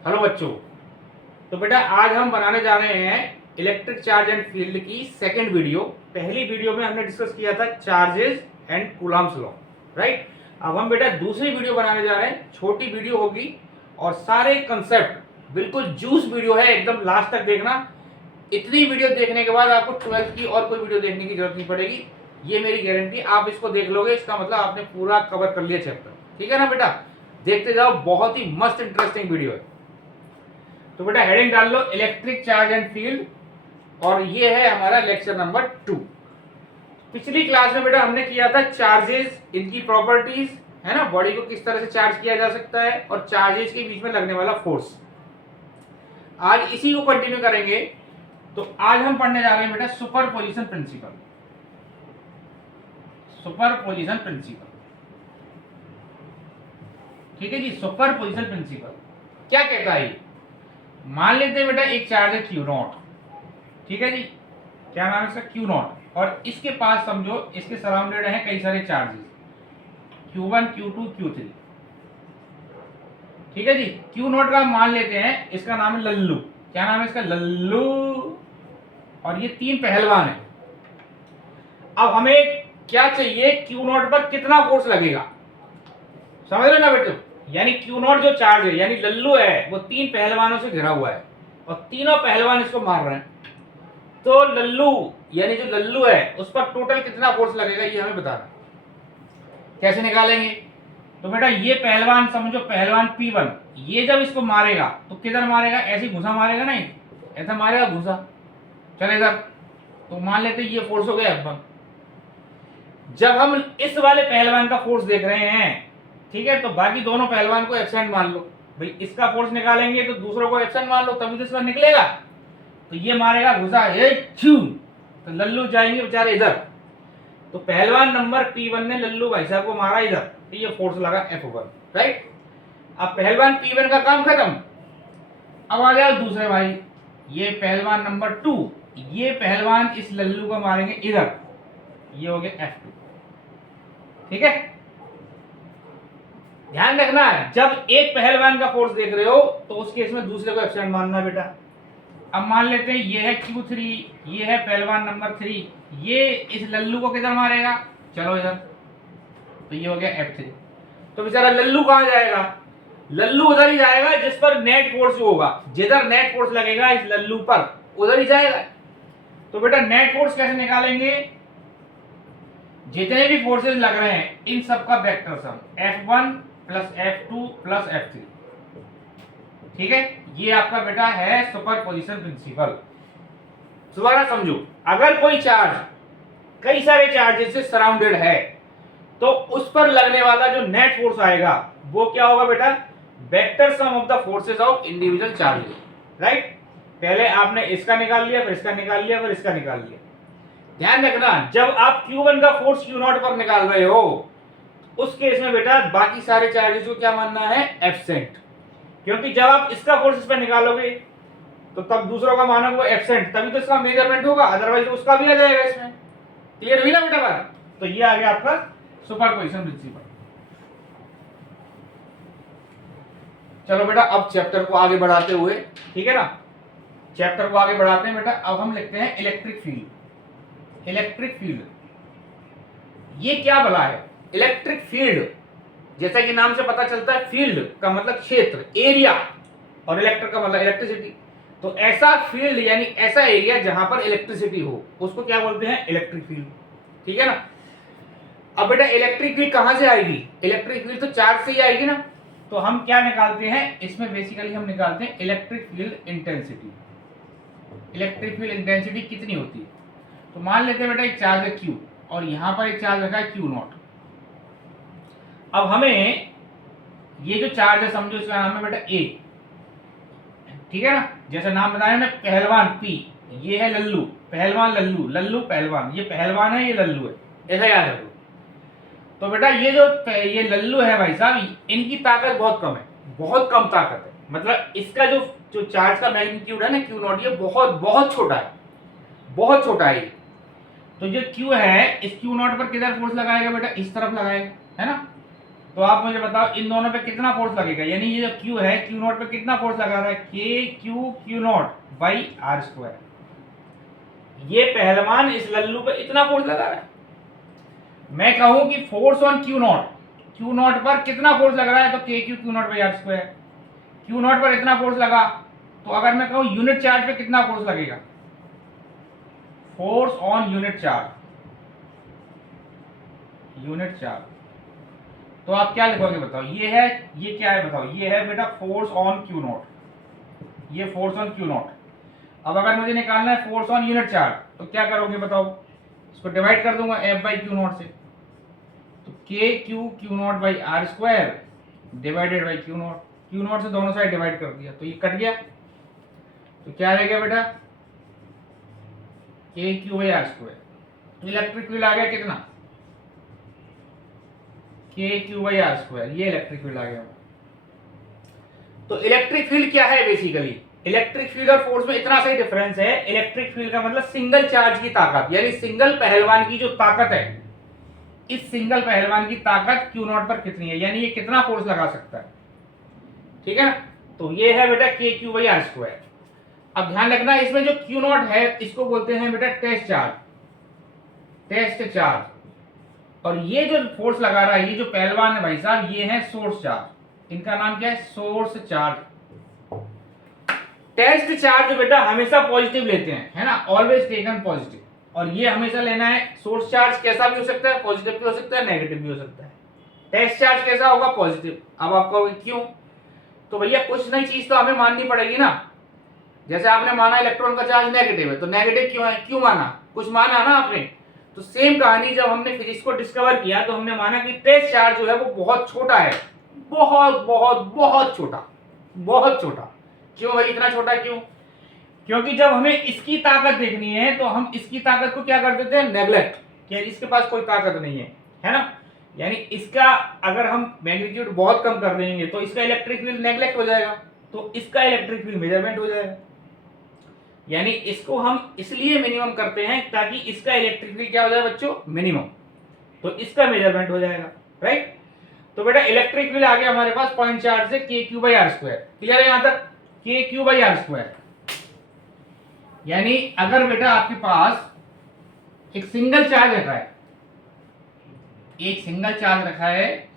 Hello बच्चों। तो बेटा आज हम बनाने जा रहे हैं इलेक्ट्रिक चार्ज एंड फील्ड की सेकंड वीडियो। पहली वीडियो में हमने डिस्कस किया था charges and Coulomb's law, right. अब हम बेटा दूसरी वीडियो बनाने जा रहे हैं, छोटी वीडियो होगी और सारे कंसेप्ट बिल्कुल जूस वीडियो है, एकदम लास्ट तक देखना। इतनी वीडियो देखने के बाद आपको 12th की और कोई वीडियो देखने की जरूरत नहीं पड़ेगी, ये मेरी गारंटी। आप इसको देख लोगे इसका मतलब आपने पूरा कवर कर लिया चैप्टर, ठीक है ना बेटा। देखते जाओ, बहुत ही मस्त इंटरेस्टिंग वीडियो है। तो बेटा हेडिंग डाल लो इलेक्ट्रिक चार्ज एंड फील्ड, और ये है हमारा लेक्चर नंबर 2। पिछली क्लास में बेटा हमने किया था चार्जेस, इनकी प्रॉपर्टीज, है ना, बॉडी को किस तरह से चार्ज किया जा सकता है और चार्जेस के बीच में लगने वाला फोर्स। आज इसी को कंटिन्यू करेंगे। तो आज हम पढ़ने जा रहे हैं बेटा सुपरपोजिशन प्रिंसिपल। सुपरपोजिशन प्रिंसिपल, ठीक है जी। सुपरपोजिशन प्रिंसिपल क्या कहता है? मान लेते हैं बेटा एक चार्ज है क्यू नॉट, ठीक है जी। क्या नाम है इसका? Q not. और इसके पास समझो इसके सराउंडेड है कई सारे चार्जेस, Q1, Q2, Q3, ठीक है जी। क्यू नॉट का मान लेते हैं, इसका नाम है लल्लू। क्या नाम है इसका? लल्लू। और ये तीन पहलवान है। अब हमें क्या चाहिए? क्यू नॉट पर कितना फोर्स लगेगा, समझ रहे ना बेटे। यानी क्यू नॉट जो चार्ज है, यानी लल्लू है, वो तीन पहलवानों से घिरा हुआ है और तीनों पहलवान इसको मार रहे हैं। तो लल्लू यानी जो लल्लू है उस पर टोटल कितना फोर्स लगेगा ये हमें बताना। कैसे निकालेंगे? तो बेटा ये पहलवान समझो, पहलवान P1, ये जब इसको मारेगा तो किधर मारेगा? ऐसे घुसा मारेगा, नहीं ऐसा मारेगा घुसा, चल इधर। तो मान लेते ये फोर्स हो गया F1। जब हम इस वाले पहलवान का फोर्स देख रहे हैं, ठीक है, तो बाकी दोनों पहलवान को एब्सेंट मान लो। भाई इसका फोर्स निकालेंगे तो दूसरों को एब्सेंट मान लो, तभी तो इसका निकलेगा। तो ये मारेगा घुसा, ये छू, तो लल्लू जाएंगे बेचारे इधर। तो पहलवान नंबर P1 ने लल्लू भाई साहब को मारा इधर, तो ये फोर्स लगा F1, राइट। अब पहलवान P1 का काम खत्म। अब आ जाओ दूसरे भाई, ये पहलवान नंबर 2, ये पहलवान इस लल्लू को मारेंगे इधर, ये हो गया F2, ठीक है। ध्यान रखना है, जब एक पहलवान का फोर्स देख रहे हो तो उस केस में दूसरे को एब्सेंट मानना बेटा। अब मान लेते हैं ये है Q3, ये है पहलवान नंबर 3, ये इस लल्लू को किधर मारेगा? चलो इधर, तो ये हो गया F3। तो बेचारा लल्लू कहां जाएगा? लल्लू उधर ही जाएगा जिस पर नेट फोर्स होगा। जिधर नेट फोर्स लगेगा इस लल्लू पर उधर ही जाएगा। तो बेटा नेट फोर्स कैसे निकालेंगे? जितने भी फोर्सेस लग रहे हैं इन सबका vector sum F1 plus F2 plus F3, ठीक है। ये आपका बेटा है सुपरपोजिशन प्रिंसिपल। दोबारा समझो, अगर कोई चार्ज कई सारे चार्जेस से सराउंडेड है तो उस पर लगने वाला जो नेट फोर्स आएगा वो क्या होगा बेटा? Vector sum of the forces of individual charges, right. पहले आपने इसका निकाल लिया, फिर इसका निकाल लिया, फिर इसका निकाल लिया। ध्यान रखना, जब आप Q1 का फोर्स Q0 पर निकाल रहे हो उस केस में बेटा बाकी सारे चार्जेस को क्या मानना है? एब्सेंट। क्योंकि जब आप इसका फोर्स इस पर निकालोगे तो तब दूसरों का मानोगे वो एब्सेंट, तभी तो इसका मेजरमेंट होगा, अदरवाइज तो उसका भी आ जाएगा इसमें। क्लियर हुई ना बेटा बात? तो ये आ गया आपका सुपरपोजिशन प्रिंसिपल। चलो बेटा अब चैप्टर को आगे बढ़ाते हुए, ठीक है ना, चैप्टर को आगे बढ़ाते हैं बेटा। अब हम लिखते हैं इलेक्ट्रिक फील्ड। इलेक्ट्रिक फील्ड ये क्या भला है? इलेक्ट्रिक फील्ड जैसा कि नाम से पता चलता है, फील्ड का मतलब क्षेत्र, एरिया, और इलेक्ट्रिक का मतलब इलेक्ट्रिसिटी। तो ऐसा फील्ड यानी ऐसा एरिया जहां पर इलेक्ट्रिसिटी हो उसको क्या बोलते हैं? इलेक्ट्रिक फील्ड, ठीक है ना। अब बेटा इलेक्ट्रिक फील्ड कहां से आएगी? इलेक्ट्रिक फील्ड तो चार्ज से ही आएगी ना। तो हम क्या निकालते हैं इसमें? बेसिकली हम निकालते हैं electric field intensity. Electric field intensity कितनी होती है? तो मान लेते हैं बेटा एक चार्ज है Q और यहां पर एक चार्ज रखा है Q0। अब हमें ये जो चार्ज है समझो इसका नाम है बेटा A, ठीक है ना। जैसे नाम बताया ना, पहलवान P, ये है लल्लू, पहलवान लल्लू, लल्लू पहलवान, ये पहलवान है, ये लल्लू है, ऐसा याद रखो। तो बेटा ये जो ये लल्लू है भाई साहब, इनकी ताकत बहुत कम है, बहुत कम ताकत है। मतलब इसका जो जो चार्ज का मैग्नीट्यूड है ना Q0, ये बहुत बहुत छोटा है, बहुत छोटा है। तो जो Q है इस Q0 पर किधर फोर्स लगाएगा बेटा? इस तरफ लगाएगा, है ना। तो आप मुझे बताओ इन दोनों पे कितना फोर्स लगेगा, यानी ये जो क्यू है क्यू नॉट पे कितना फोर्स लगा रहा है, k q naught by are square. ये पहलवान इस लल्लू पे इतना फोर्स लगा रहा है। मैं कहूं कि फोर्स ऑन क्यू नॉट पर कितना फोर्स लग रहा है, तो k q naught by are square. Q naught पर इतना फोर्स लगा, तो अगर मैं कहूं यूनिट चार्ज पे कितना फोर्स लगेगा, फोर्स ऑन यूनिट चार्ज, तो आप क्या लिखोगे बताओ, ये है, ये क्या है बताओ, ये है बेटा फोर्स ऑन क्यू नॉट, ये फोर्स ऑन क्यू नॉट। अब अगर मुझे निकालना है फोर्स ऑन यूनिट चार्ज, तो क्या करोगे बताओ, इसको डिवाइड कर दूंगा एफ बाई क्यू नॉट से, तो k q naught by are square divided by q naught से दोनों साइड डिवाइड कर दिया, तो ये कट गया, तो क्या रह गया बेटा, K Q by are square. Electric field आ गया कितना, K Q by are square, ये इलेक्ट्रिक फील्ड आ गया। तो इलेक्ट्रिक फील्ड क्या है, बेसिकली इलेक्ट्रिक फील्ड और फोर्स में इतना सही डिफरेंस है। इलेक्ट्रिक फील्ड का मतलब सिंगल चार्ज की ताकत, यानी सिंगल पहलवान की जो ताकत है, इस सिंगल पहलवान की ताकत क्यू नॉट पर कितनी है, यानी ये कितना फोर्स लगा सकता है, ठीक है ना। तो ये है बेटा K Q by are square. अब ध्यान रखना इसमें जो क्यू नॉट है इसको बोलते हैं बेटा टेस्ट चार्ज, और ये जो फोर्स लगा रहा है, ये जो पहलवान है भाई साहब, ये है सोर्स चार्ज, इनका नाम क्या है, सोर्स चार्ज। टेस्ट चार्ज बेटा हमेशा पॉजिटिव लेते हैं, है ना, ऑलवेज टेकन पॉजिटिव, और ये हमेशा लेना है। सोर्स चार्ज कैसा भी हो सकता है, पॉजिटिव भी हो सकता है, नेगेटिव भी हो सकता है। टेस्ट चार्ज कैसा होगा, पॉजिटिव। अब आप कहोगे क्यों, तो भैया कुछ नई चीज तो हमें माननी पड़ेगी ना। जैसे आपने माना इलेक्ट्रॉन का चार्ज नेगेटिव है, तो नेगेटिव क्यों है, क्यों माना, कुछ माना ना आपने। तो सेम कहानी जब हमने फिजिक्स को डिस्कवर किया, तो हमने माना कि टेस्ट चार्ज जो है वो बहुत छोटा है, बहुत बहुत बहुत छोटा, बहुत छोटा। क्यों भाई इतना छोटा क्यों, क्योंकि जब हमें इसकी ताकत देखनी है तो हम इसकी ताकत को क्या कर देते हैं, नेग्लेक्ट, कि इसके पास कोई ताकत नहीं है ना। यानी इसका अगर हम मैग्नीट्यूड बहुत कम कर देंगे तो इसका इलेक्ट्रिक फील्ड नेग्लेक्ट हो जाएगा, तो इसका इलेक्ट्रिक फील्ड मेजरमेंट हो जाएगा। यानी इसको हम इसलिए मिनिमम करते हैं ताकि इसका इलेक्ट्रिक फील्ड क्या हो जाए बच्चों, मिनिमम, तो इसका मेजरमेंट हो जाएगा, राइट। तो बेटा इलेक्ट्रिक फील्ड आ गया हमारे पास पॉइंट चार्ज से k Q by are square. Clear है यहां तक, के क्यू बाई आर स्क्वायर। यानी अगर बेटा आपके पास एक सिंगल चार्ज रखा है, एक सिंगल चार्ज रखा है,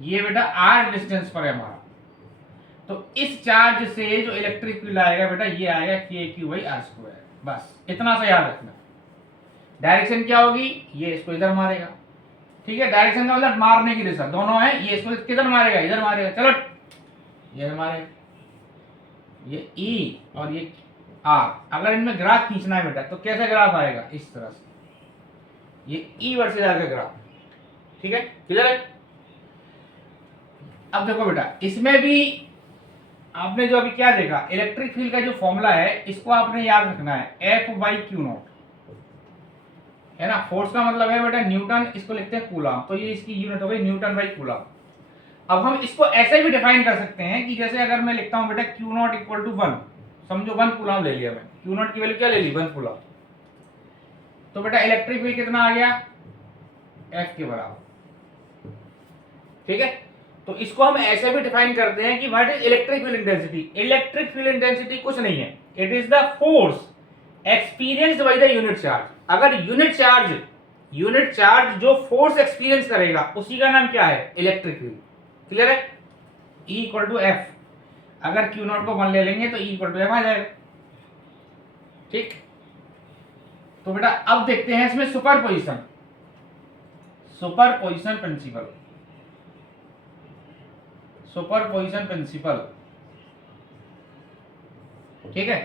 ये बेटा आर डिस्टेंस पर है हमारा, तो इस चार्ज से जो इलेक्ट्रिक फील्ड आएगा बेटा, ये आएगा के क्यू बाई आर स्क्वायर। बस इतना सा याद रखना। डायरेक्शन क्या होगी, ये इसको इधर मारेगा, ठीक है, डायरेक्शन का मतलब मारने की दिशा, दोनों है, ये इसको किधर मारेगा, इधर मारेगा, चलो ये मारेगा, ये ई और ये आर। अगर इनमें ग्राफ खींचना है बेटा तो कैसे ग्राफ आएगा, इस तरह से, ये ई वर्सेस आर का ग्राफ, ठीक है, क्लियर है। अब देखो बेटा इसमें भी आपने जो अभी क्या देखा, इलेक्ट्रिक फील्ड का जो फॉर्मूला है इसको आपने याद रखना है, एफ बाई क्यू नॉट, है ना। फोर्स का मतलब है बेटा न्यूटन, इसको लिखते हैं कूलम, तो ये इसकी यूनिट हो गई न्यूटन बाई कूलम। अब हम इसको ऐसे भी डिफाइन कर सकते हैं कि जैसे अगर मैं लिखता हूं बेटा क्यू नॉट इक्वल टू 1, समझो 1 कूलम ले लिया मैं, क्यू नॉट की वैल्यू क्या ले ली, 1 कूलम, तो बेटा इलेक्ट्रिक फील्ड कितना आ गया, एफ के बराबर, ठीक है। तो इसको हम ऐसे भी डिफाइन करते हैं कि what is electric field intensity. Electric field intensity कुछ नहीं है, it is the force experienced by the unit charge. अगर यूनिट चार्ज जो फोर्स एक्सपीरियंस करेगा उसी का नाम क्या है, इलेक्ट्रिक फील्ड। क्लियर है, E इक्वल टू एफ, अगर क्यू नॉट को 1 ले लेंगे तो E इक्वल टू एफ आ जाएगा, ठीक। तो बेटा अब देखते हैं इसमें सुपरपोजिशन प्रिंसिपल, ठीक है।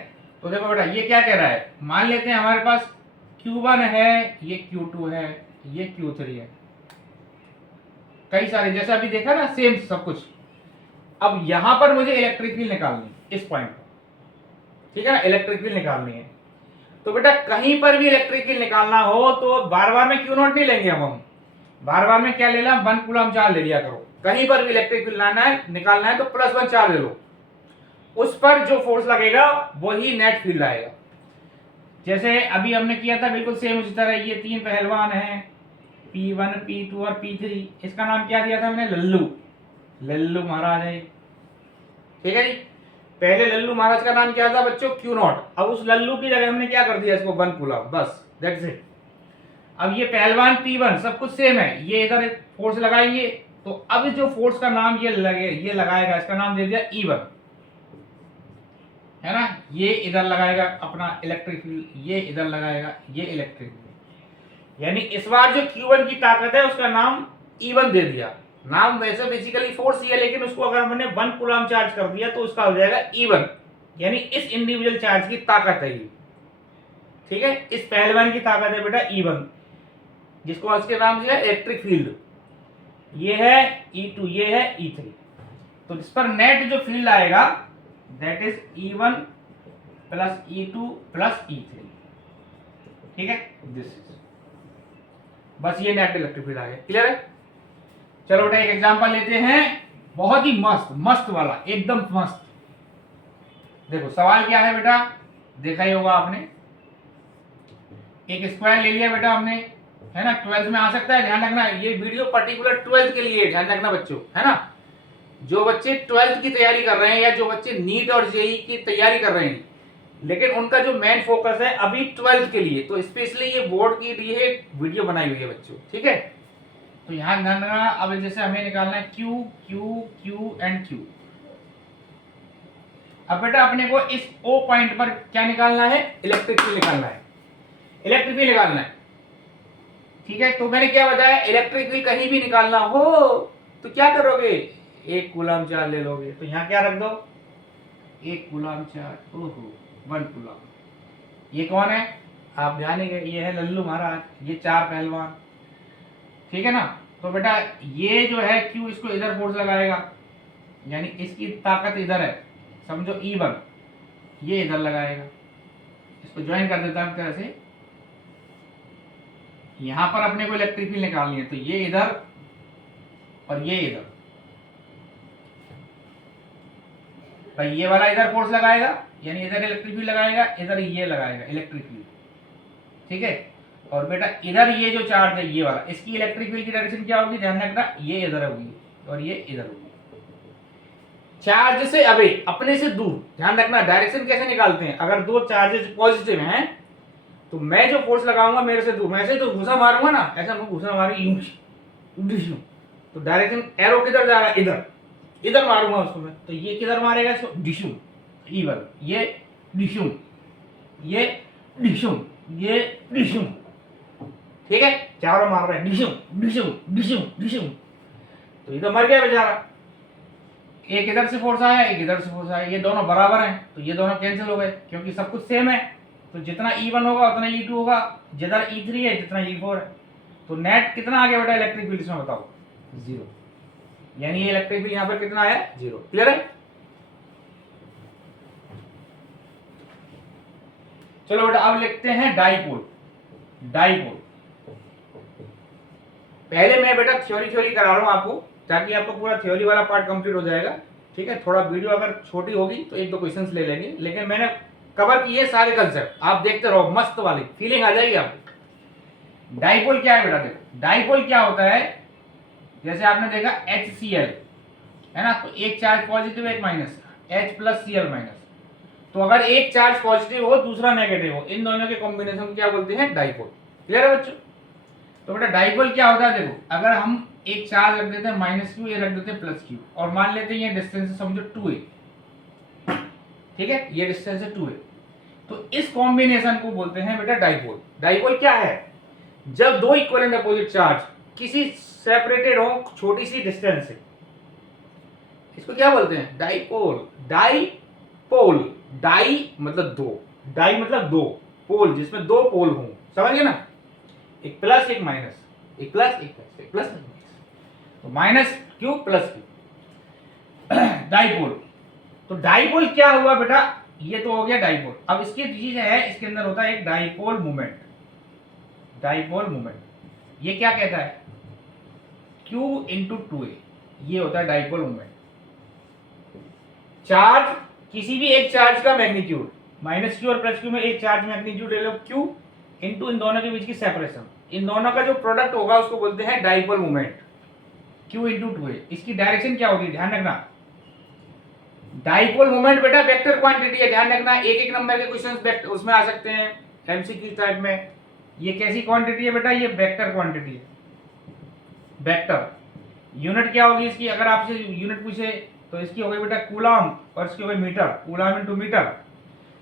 तो देखो बेटा ये क्या कह रहा है, मान लेते हैं हमारे पास Q1 है, ये Q2 है, ये Q3 है, कई सारे, जैसा अभी देखा ना सेम सब कुछ। अब यहां पर मुझे इलेक्ट्रिक फील्ड निकालनी इस पॉइंट पर, ठीक है ना, इलेक्ट्रिक फील्ड निकालनी है। तो बेटा कहीं पर भी इलेक्ट्रिक फील्ड निकालना हो तो बार बार में क्यू नॉट नहीं लेंगे, अब हम बार बार में क्या ले लें, 1 कूलम चार्ज ले लिया करो। कहीं पर भी इलेक्ट्रिक फील्ड निकालना है तो +1 चार्ज ले लो, उस पर जो फोर्स लगेगा वही नेट फील्ड आएगा। जैसे अभी हमने किया था बिल्कुल सेम उसी तरह, ये 3 पहलवान हैं, P1 P2 और P3, इसका नाम क्या दिया था मैंने? लल्लू। लल्लू महाराज है, ठीक है जी। पहले लल्लू महाराज का नाम क्या था बच्चों? Q not. अब उस लल्लू की जगह हमने क्या कर दिया इसको? 1 कूलम, बस दैट्स इट। अब ये पहलवान P1 सब कुछ सेम है, ये इधर फोर्स लगाएंगे तो अब जो फोर्स का नाम ये लगाएगा, इसका नाम दे दिया E1, है ना। ये इधर लगाएगा अपना इलेक्ट्रिक फील्ड, ये इधर लगाएगा ये इलेक्ट्रिक फील्ड। यानी इस बार जो Q1 की ताकत है उसका नाम E1 दे दिया। नाम वैसे बेसिकली फोर्स ही है, लेकिन उसको अगर हमने 1 कूलम चार्ज कर दिया तो उसका हो जाएगा E1, यानी इस इंडिविजुअल चार्ज की ताकत है ये, ठीक है। इस पहलवान की ताकत है बेटा E1, जिसको इसके नाम से इलेक्ट्रिक फील्ड। ये है E2, ये है E3। तो इस पर नेट जो फील्ड आएगा that is E1 plus E2 plus E3, ठीक है। दिस इज, बस ये नेट इलेक्ट्रिक फील्ड आ गया, क्लियर है। चलो बेटा एक एग्जांपल लेते हैं, बहुत ही मस्त मस्त वाला, एकदम मस्त। देखो सवाल क्या है बेटा, देखा ही होगा आपने। एक स्क्वायर ले लिया बेटा हमने, है ना। 12th में आ सकता है, ध्यान रखना। ये वीडियो पर्टिकुलर 12th के लिए, ध्यान रखना बच्चों, है ना। जो बच्चे 12th की तैयारी कर रहे हैं या जो बच्चे नीट और जेई की तैयारी कर रहे हैं, लेकिन उनका जो मेन फोकस है अभी 12th के लिए, तो स्पेशली ये बोर्ड के लिए वीडियो बनाई हुई है बच्चों, ठीक है। तो यहाँ ध्यान रखना। अब जैसे हमें निकालना है Q Q Q and Q। अब बेटा अपने को इस O पॉइंट पर क्या निकालना है? इलेक्ट्रिक फील्ड निकालना है, इलेक्ट्रिक फील्ड निकालना है, ठीक है। तो मैंने क्या बताया, इलेक्ट्रिक फील्ड कहीं भी निकालना हो तो क्या करोगे? 1 कूलम चार्ज ले लोगे। तो यहाँ क्या रख दो? 1 कूलम चार्ज, ओहो 1 कूलम। ये कौन है? आप ध्यान ही गए, ये है लल्लू महाराज, ये 4 पहलवान, ठीक है ना। तो बेटा ये जो है Q, इसको इधर फोर्स लगाएगा, यानी इसकी ताकत इधर है, समझो E1, ये इधर लगाएगा। इसको ज्वाइन कर देता हूं तरह से। यहां पर अपने को इलेक्ट्रिक फील्ड निकालनी है, तो ये इधर और ये इधर। भाई ये वाला इधर फोर्स लगाएगा, यानी इधर इलेक्ट्रिक फील्ड लगाएगा, इधर ये लगाएगा इलेक्ट्रिक फील्ड, ठीक है। और बेटा इधर ये जो चार्ज है ये वाला, इसकी इलेक्ट्रिक फील्ड की डायरेक्शन क्या होगी? ध्यान रखना, ये इधर होगी और ये इधर होगी। चार्ज से अबे, अपने से दूर, ध्यान रखना। डायरेक्शन कैसे निकालते हैं? अगर दो चार्जेस पॉजिटिव हैं तो मैं जो फोर्स लगाऊंगा मेरे से दूर, मैं ऐसे तो घुसा मारूंगा ना, ऐसा मैं घुसा मारू यूं, तो डायरेक्शन एरो किधर जा रहा है? इधर, इधर मारूंगा उसको मैं, तो ये किधर मारेगा इसको? डिशुम, E1, ये डिशुम, ये डिशुम, ये डिशुम, ठीक है। चारों मार रहे हैं डिशुम डिशुम डिशुम डिशुम, तो इधर मर गया बेचारा। एक इधर से फोर्स आया, एक इधर से फोर्स आया, ये दोनों बराबर हैं तो ये दोनों कैंसिल हो गए, क्योंकि सब कुछ सेम है। तो जितना E1 होगा उतना E2 होगा, जितना E3 है जितना E4 है। तो नेट कितना आ गया बेटा इलेक्ट्रिक फील्ड इसमें? बताओ, 0। यानी ये इलेक्ट्रिक फील्ड यहाँ पर कितना आया? 0। क्लियर है। चलो बेटा अब लिखते हैं डाइपोल। डाइपोल पहले मैं बेटा थ्योरी करा रहा हूं आपको, ताकि आपको पूरा थ्योरी वाला पार्ट कंप्लीट हो जाएगा, ठीक है। थोड़ा वीडियो अगर छोटी होगी तो 1-2 क्वेश्चंस ले लेंगे, लेकिन मैंने कवर किए सारे कंसेप्ट, आप देखते रहो, मस्त वाली फीलिंग आ जाएगी आपको। डाइपोल क्या है बेटा? देखो डाइपोल क्या होता है, जैसे आपने देखा HCl है ना, तो एक चार्ज पॉजिटिव एक minus, H plus Cl minus. तो अगर एक चार्ज पॉजिटिव हो दूसरा नेगेटिव हो, इन दोनों के कॉम्बिनेशन को क्या बोलते हैं? डाइपोल। क्लियर है बच्चों। तो बेटा डाइपोल क्या होता है? देखो अगर हम एक चार्ज रख देते हैं -Q, ये रख देते हैं +Q, और मान लेते हैं ये डिस्टेंस समझो 2a, ठीक है, ये डिस्टेंस है 2a, तो इस कॉम्बिनेशन को बोलते हैं बेटा डाइपोल। डाइपोल क्या है? जब दो इक्वल एंड अपोजिट चार्ज किसी सेपरेटेड हो छोटी सी डिस्टेंस से, इसको क्या बोलते हैं? डाइपोल। डाइपोल, डाई मतलब दो, डाई मतलब दो, पोल जिसमें दो पोल हों, समझ गए ना, एक प्लस एक माइनस, एक प्लस एक माइनस, एक प्लस एक माइनस, तो -Q + Q, डाइपोल। तो डाइपोल क्या हुआ बेटा? ये तो हो गया डाइपोल। अब इसकी चीज है, इसके अंदर होता है एक डाइपोल मोमेंट। डाइपोल मोमेंट ये क्या कहता है? Q × 2a, ये होता है डाइपोल मोमेंट। चार्ज, किसी भी एक चार्ज का मैग्नीट्यूड, -Q और +Q में एक चार्ज मैग्नीट्यूड ले लो Q, इनटू इन दोनों के बीच की सेपरेशन, इन दोनों का जो प्रोडक्ट होगा उसको बोलते हैं dipole moment, Q into 2a। इसकी डायरेक्शन क्या होगी, ध्यान रखना। डाइपोल मोमेंट बेटा वेक्टर क्वांटिटी है, ध्यान रखना। एक एक नंबर के क्वेश्चंस उसमें आ सकते हैं एमसीक्यू टाइप में। ये कैसी क्वांटिटी है बेटा, ये वेक्टर क्वांटिटी है। वेक्टर यूनिट क्या होगी इसकी, अगर आपसे यूनिट पूछे तो इसकी हो गई बेटा कूलम और इसकी हो गई metre, coulomb into metre.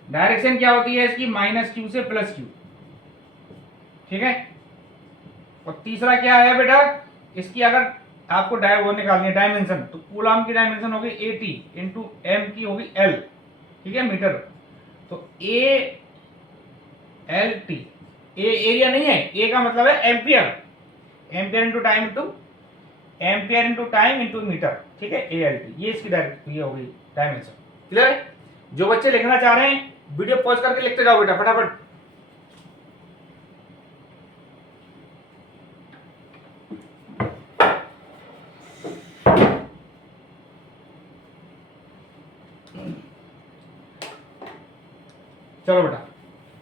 Direction क्या होती है इसकी, -q से +q, ठीक है। और तीसरा क्या है बेटा, इसकी अगर आपको वो निकालनी है डायमेंशन, तो कूलम की डायमेंशन होगी AT इंटू m की होगी L, ठीक है, मीटर। तो ALT, ए एरिया नहीं है, ए का मतलब है ampere, ampere into time into metre, ठीक है, ALT। ये इसकी ये होगी डायमेंशन। क्लियर है? जो बच्चे लिखना चाह रहे हैं वीडियो पॉज करके लिखते जाओ बेटा फटाफट। चलो बेटा,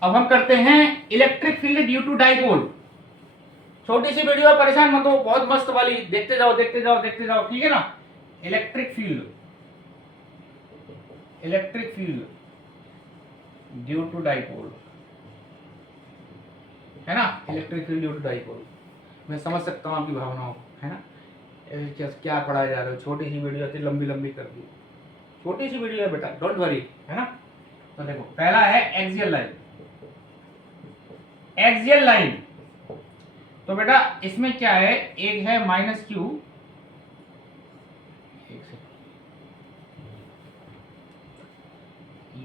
अब हम करते हैं electric field due to dipole. छोटी सी वीडियो, परेशान मत हो, बहुत मस्त वाली, देखते जाओ देखते जाओ देखते जाओ, ठीक है ना। Electric field due to dipole, है ना। Electric field due to dipole, मैं समझ सकता हूँ आपकी भावनाओं को, है ना। क्या पढ़ाया जा रहा है, छोटी सी वीडियो इतनी लंबी लंबी कर दी। छोटी सी वीडियो है बेटा, डोंट वरी, है ना। तो देखो पहला है एक्सियल लाइन। एक्सियल लाइन तो बेटा इसमें क्या है, एक है -q,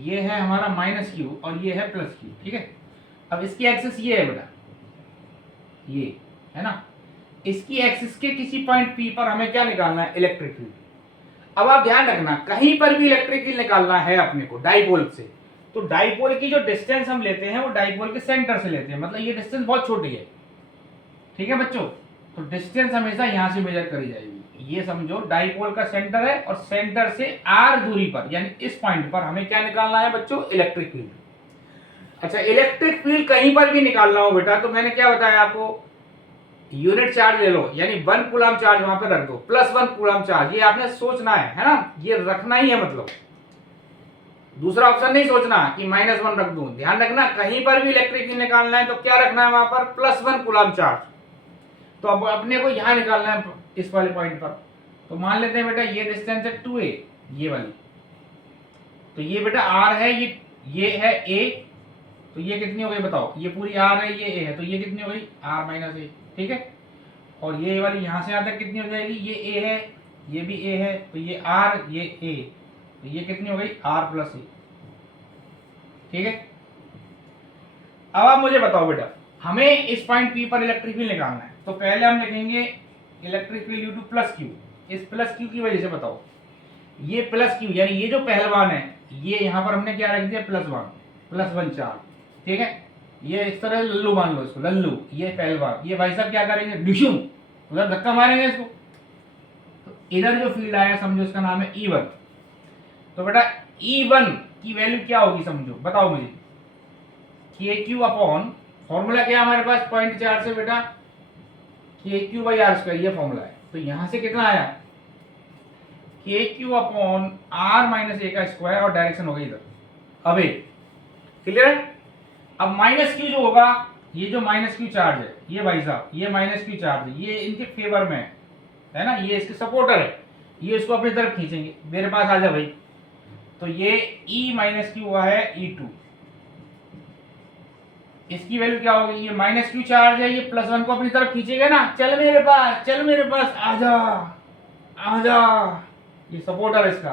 ये है हमारा -q और ये है +q, ठीक है। अब इसकी एक्सिस ये है बेटा, ये है ना। इसकी एक्सिस के किसी पॉइंट P पर हमें क्या निकालना है, इलेक्ट्रिक फील्ड। अब आप ध्यान रखना, कहीं पर भी इलेक्ट्रिक फील्ड निकालना है अपने को डाइपोल से, तो डाइपोल की जो डिस्टेंस हम लेते हैं वो डाइपोल के सेंटर से लेते हैं, मतलब ये डिस्टेंस बहुत छोटी है, ठीक है बच्चों। तो डिस्टेंस हमेशा यहां से मेजर करी जाएगी। ये समझो डाइपोल का सेंटर है और सेंटर से r दूरी पर यानी इस पॉइंट पर हमें क्या निकालना है बच्चों, इलेक्ट्रिक फील्ड। अच्छा, इलेक्ट्रिक फील्ड कहीं पर भी निकालना हो बेटा, तो मैंने क्या बताया आपको, यूनिट चार्ज ले लो, यानी 1 कूलम चार्ज वहां पर रख दो, +1 कूलम चार्ज, ये आपने सोचना है ना, ये रखना ही है, मतलब दूसरा ऑप्शन नहीं सोचना कि -1 रख दूं। ध्यान रखना, कहीं पर भी इलेक्ट्रिक फील्ड निकालना है तो क्या रखना है वहां पर, +1 कूलम चार्ज। तो अब अपने को यहां निकालना है इस वाले पॉइंट पर। तो मान लेते हैं बेटा ये डिस्टेंस है 2a, ये वाली, तो ये बेटा r है, ये है a, तो ये कितनी हो गई बताओ, ये पूरी r है, ये a है, तो ये कितनी हो गई, r - a, ठीक है। और ये वाली यहां से यहां तक कितनी हो जाएगी, ये a है, ये भी a है, तो ये r, ये a, तो ये कितनी हो गई, r + a, ठीक है। अब आप मुझे बताओ बेटा, हमें इस पॉइंट P पर इलेक्ट्रिक फील्ड निकालना है, तो पहले हम लिखेंगे electric field due to +q। इस +q की वजह से बताओ, ये +q यानी ये जो पहलवान है, ये यहां पर हमने क्या रख दिया, +1 चार्ज, ठीक है। ये इस तरह लल्लू मान लो इसको, लल्लू ये पहलवान, ये भाई साहब क्या करेंगे, डिशुम, उधर धक्का मारेंगे इसको, तो इधर जो फील्ड आया समझो इसका नाम है E1। तो बेटा E1 की वैल्यू क्या होगी समझो, बताओ मुझे, KQ अपॉन, फॉर्मूला क्या है हमारे पास पॉइंट चार्ज से बेटा, KQ/r², ये फॉर्मूला है। तो यहां से कितना आया, KQ अपॉन r - a का स्क्वायर, और डायरेक्शन हो गई इधर, अब क्लियर है। अब -q जो होगा, ये जो -q चार्ज है, ये भाई साहब ये -q चार्ज है, ये इनके फेवर में है ना, ये इसके सपोर्टर है, ये इसको अपनी तरफ खींचेंगे, मेरे पास आ जा भाई। तो ये E - q हुआ है E2, इसकी वैल्यू क्या होगी, ये -q चार्ज है, ये +1 को अपनी तरफ खींचेगा ना, चल मेरे पास, चल मेरे पास, आजा आजा, ये सपोर्टर है इसका।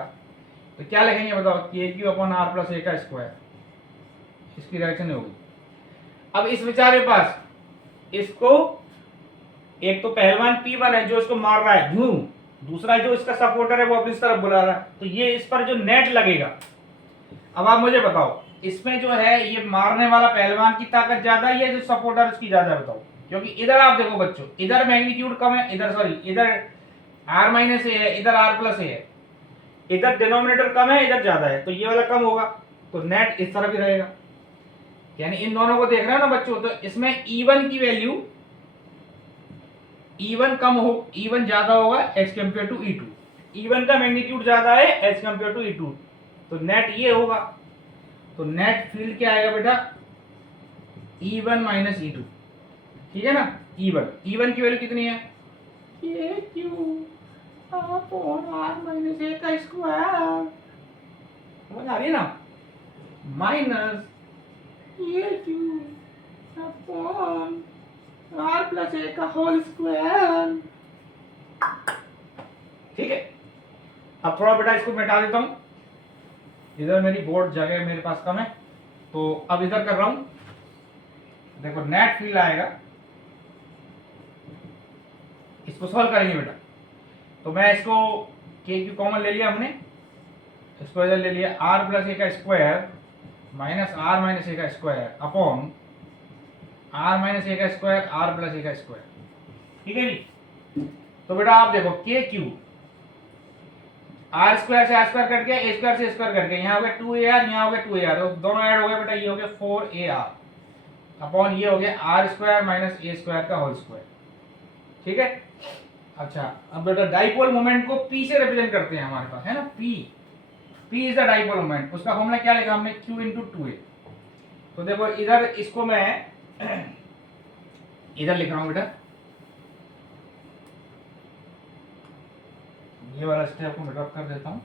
तो क्या लिखेंगे बताओ, KQ अपॉन r + a का स्क्वायर, इसकी डायरेक्शन होगी। अब इस बेचारे पास, इसको एक तो पहलवान P1 है जो इसको मार रहा है धूम, दूसरा जो इसका सपोर्टर है वो अपनी तरफ बुला रहा है, तो ये इस पर जो नेट लगेगा, अब आप मुझे बताओ इसमें जो है ये मारने वाला पहलवान की ताकत ज्यादा है या जो सपोर्टर उसकी ज्यादा है, बताओ। क्योंकि इधर आप देखो बच्चों, इधर मैग्नीट्यूड कम है, इधर सॉरी इधर r - a है, इधर r + a है, इधर डिनोमिनेटर कम है, इधर ज्यादा है, तो ये वाला कम होगा, तो नेट इस तरफ ही रहेगा। यानी इन दोनों को देख रहे हो ना बच्चों, तो इसमें E1 की वैल्यू E1 कम हो, E1 ज्यादा होगा as compare to E2, E1 का मैग्नीट्यूड ज्यादा है एज कम्पेयर टू E2, तो नेट ये होगा। तो नेट फील्ड क्या आएगा बेटा, E1 माइनस E2, ठीक है ना। E1 की वैल्यू कितनी है, ये क्यू अपॉन आर माइनस ए का स्क्वायर, समझ आ रही है ना, माइनस ये क्यू अपॉन आर प्लस ए का होल स्क्वायर, ठीक है। अब थोड़ा बेटा इसको मिटा देता हूं, इधर मेरी बोर्ड जगह मेरे पास कम है, तो अब इधर कर रहा हूं। देखो नेट फील्ड आएगा, इसको सॉल्व करेंगे बेटा। तो मैं इसको के क्यू कॉमन ले लिया हमने, इसको इधर ले लिया, आर प्लस ए का स्क्वायर माइनस आर माइनस ए का स्क्वायर अपॉन आर माइनस ए का स्क्वायर आर प्लस ए का स्क्वायर, ठीक है जी। तो बेटा आप देखो के क्यू, आर स्क्वायर से आर स्क्वायर कट गया, ए स्क्वायर से स्क्वायर कट गया, यहाँ हो गया 2ar, यहाँ हो गया 2ar, तो दोनों ऐड हो गए बेटा, ये हो गया 4ar अपॉन ये हो गया R square minus A square का होल स्क्वायर, ठीक है। अच्छा अब बेटा डाइपोल मोमेंट को P से रिप्रेजेंट करते हैं हमारे पास, है ना, P is the dipole moment, उसका फॉर्मूला क्या लिखा हमने, Q इंटू 2a। तो देखो इधर इसको मैं इधर लिख रहा हूं बेटा, ये वाला स्टेप को मैं ड्रॉप कर देता हूं,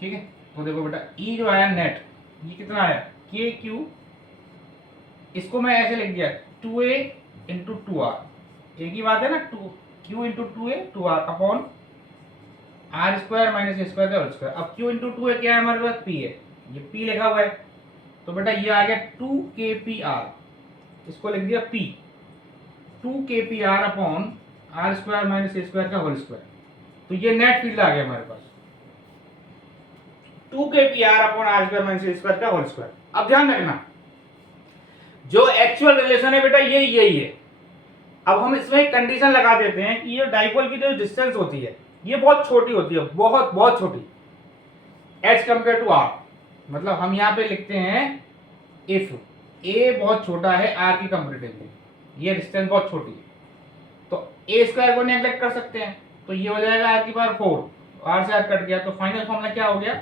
ठीक है। तो देखो बेटा E जो आया नेट, ये कितना आया, के क्यू, इसको मैं ऐसे लिख दिया 2a इंटू 2r, एक ही बात है ना, 2q into 2a 2r upon R square minus A square का होल स्क्वायर। अब q इंटू 2a क्या है हमारे पास, p है, ये p लिखा हुआ है, तो बेटा ये आ गया 2kpr, इसको लिख दिया p, 2kpr upon R square minus A square का होल स्क्वायर, तो ये नेट फील्ड आ गया हमारे पास 2kpr upon R square minus A square का होल स्क्वायर। अब ध्यान रखना जो एक्चुअल रिलेशन है बेटा ये यही है। अब हम इसमें एक कंडीशन लगा देते हैं कि ये डाइपोल की जो डिस्टेंस होती है ये बहुत छोटी होती है, बहुत बहुत छोटी एज कंपेयर टू आर, मतलब हम यहाँ पे लिखते हैं इफ ए बहुत छोटा है आर की कंपेरेटिवली, ये डिस्टेंस बहुत छोटी है, तो ए स्क्वायर को नेग्लेक्ट कर सकते हैं, तो ये हो जाएगा आर की पावर 4, आर से आर कट गया, तो फाइनल फॉर्मूला क्या हो गया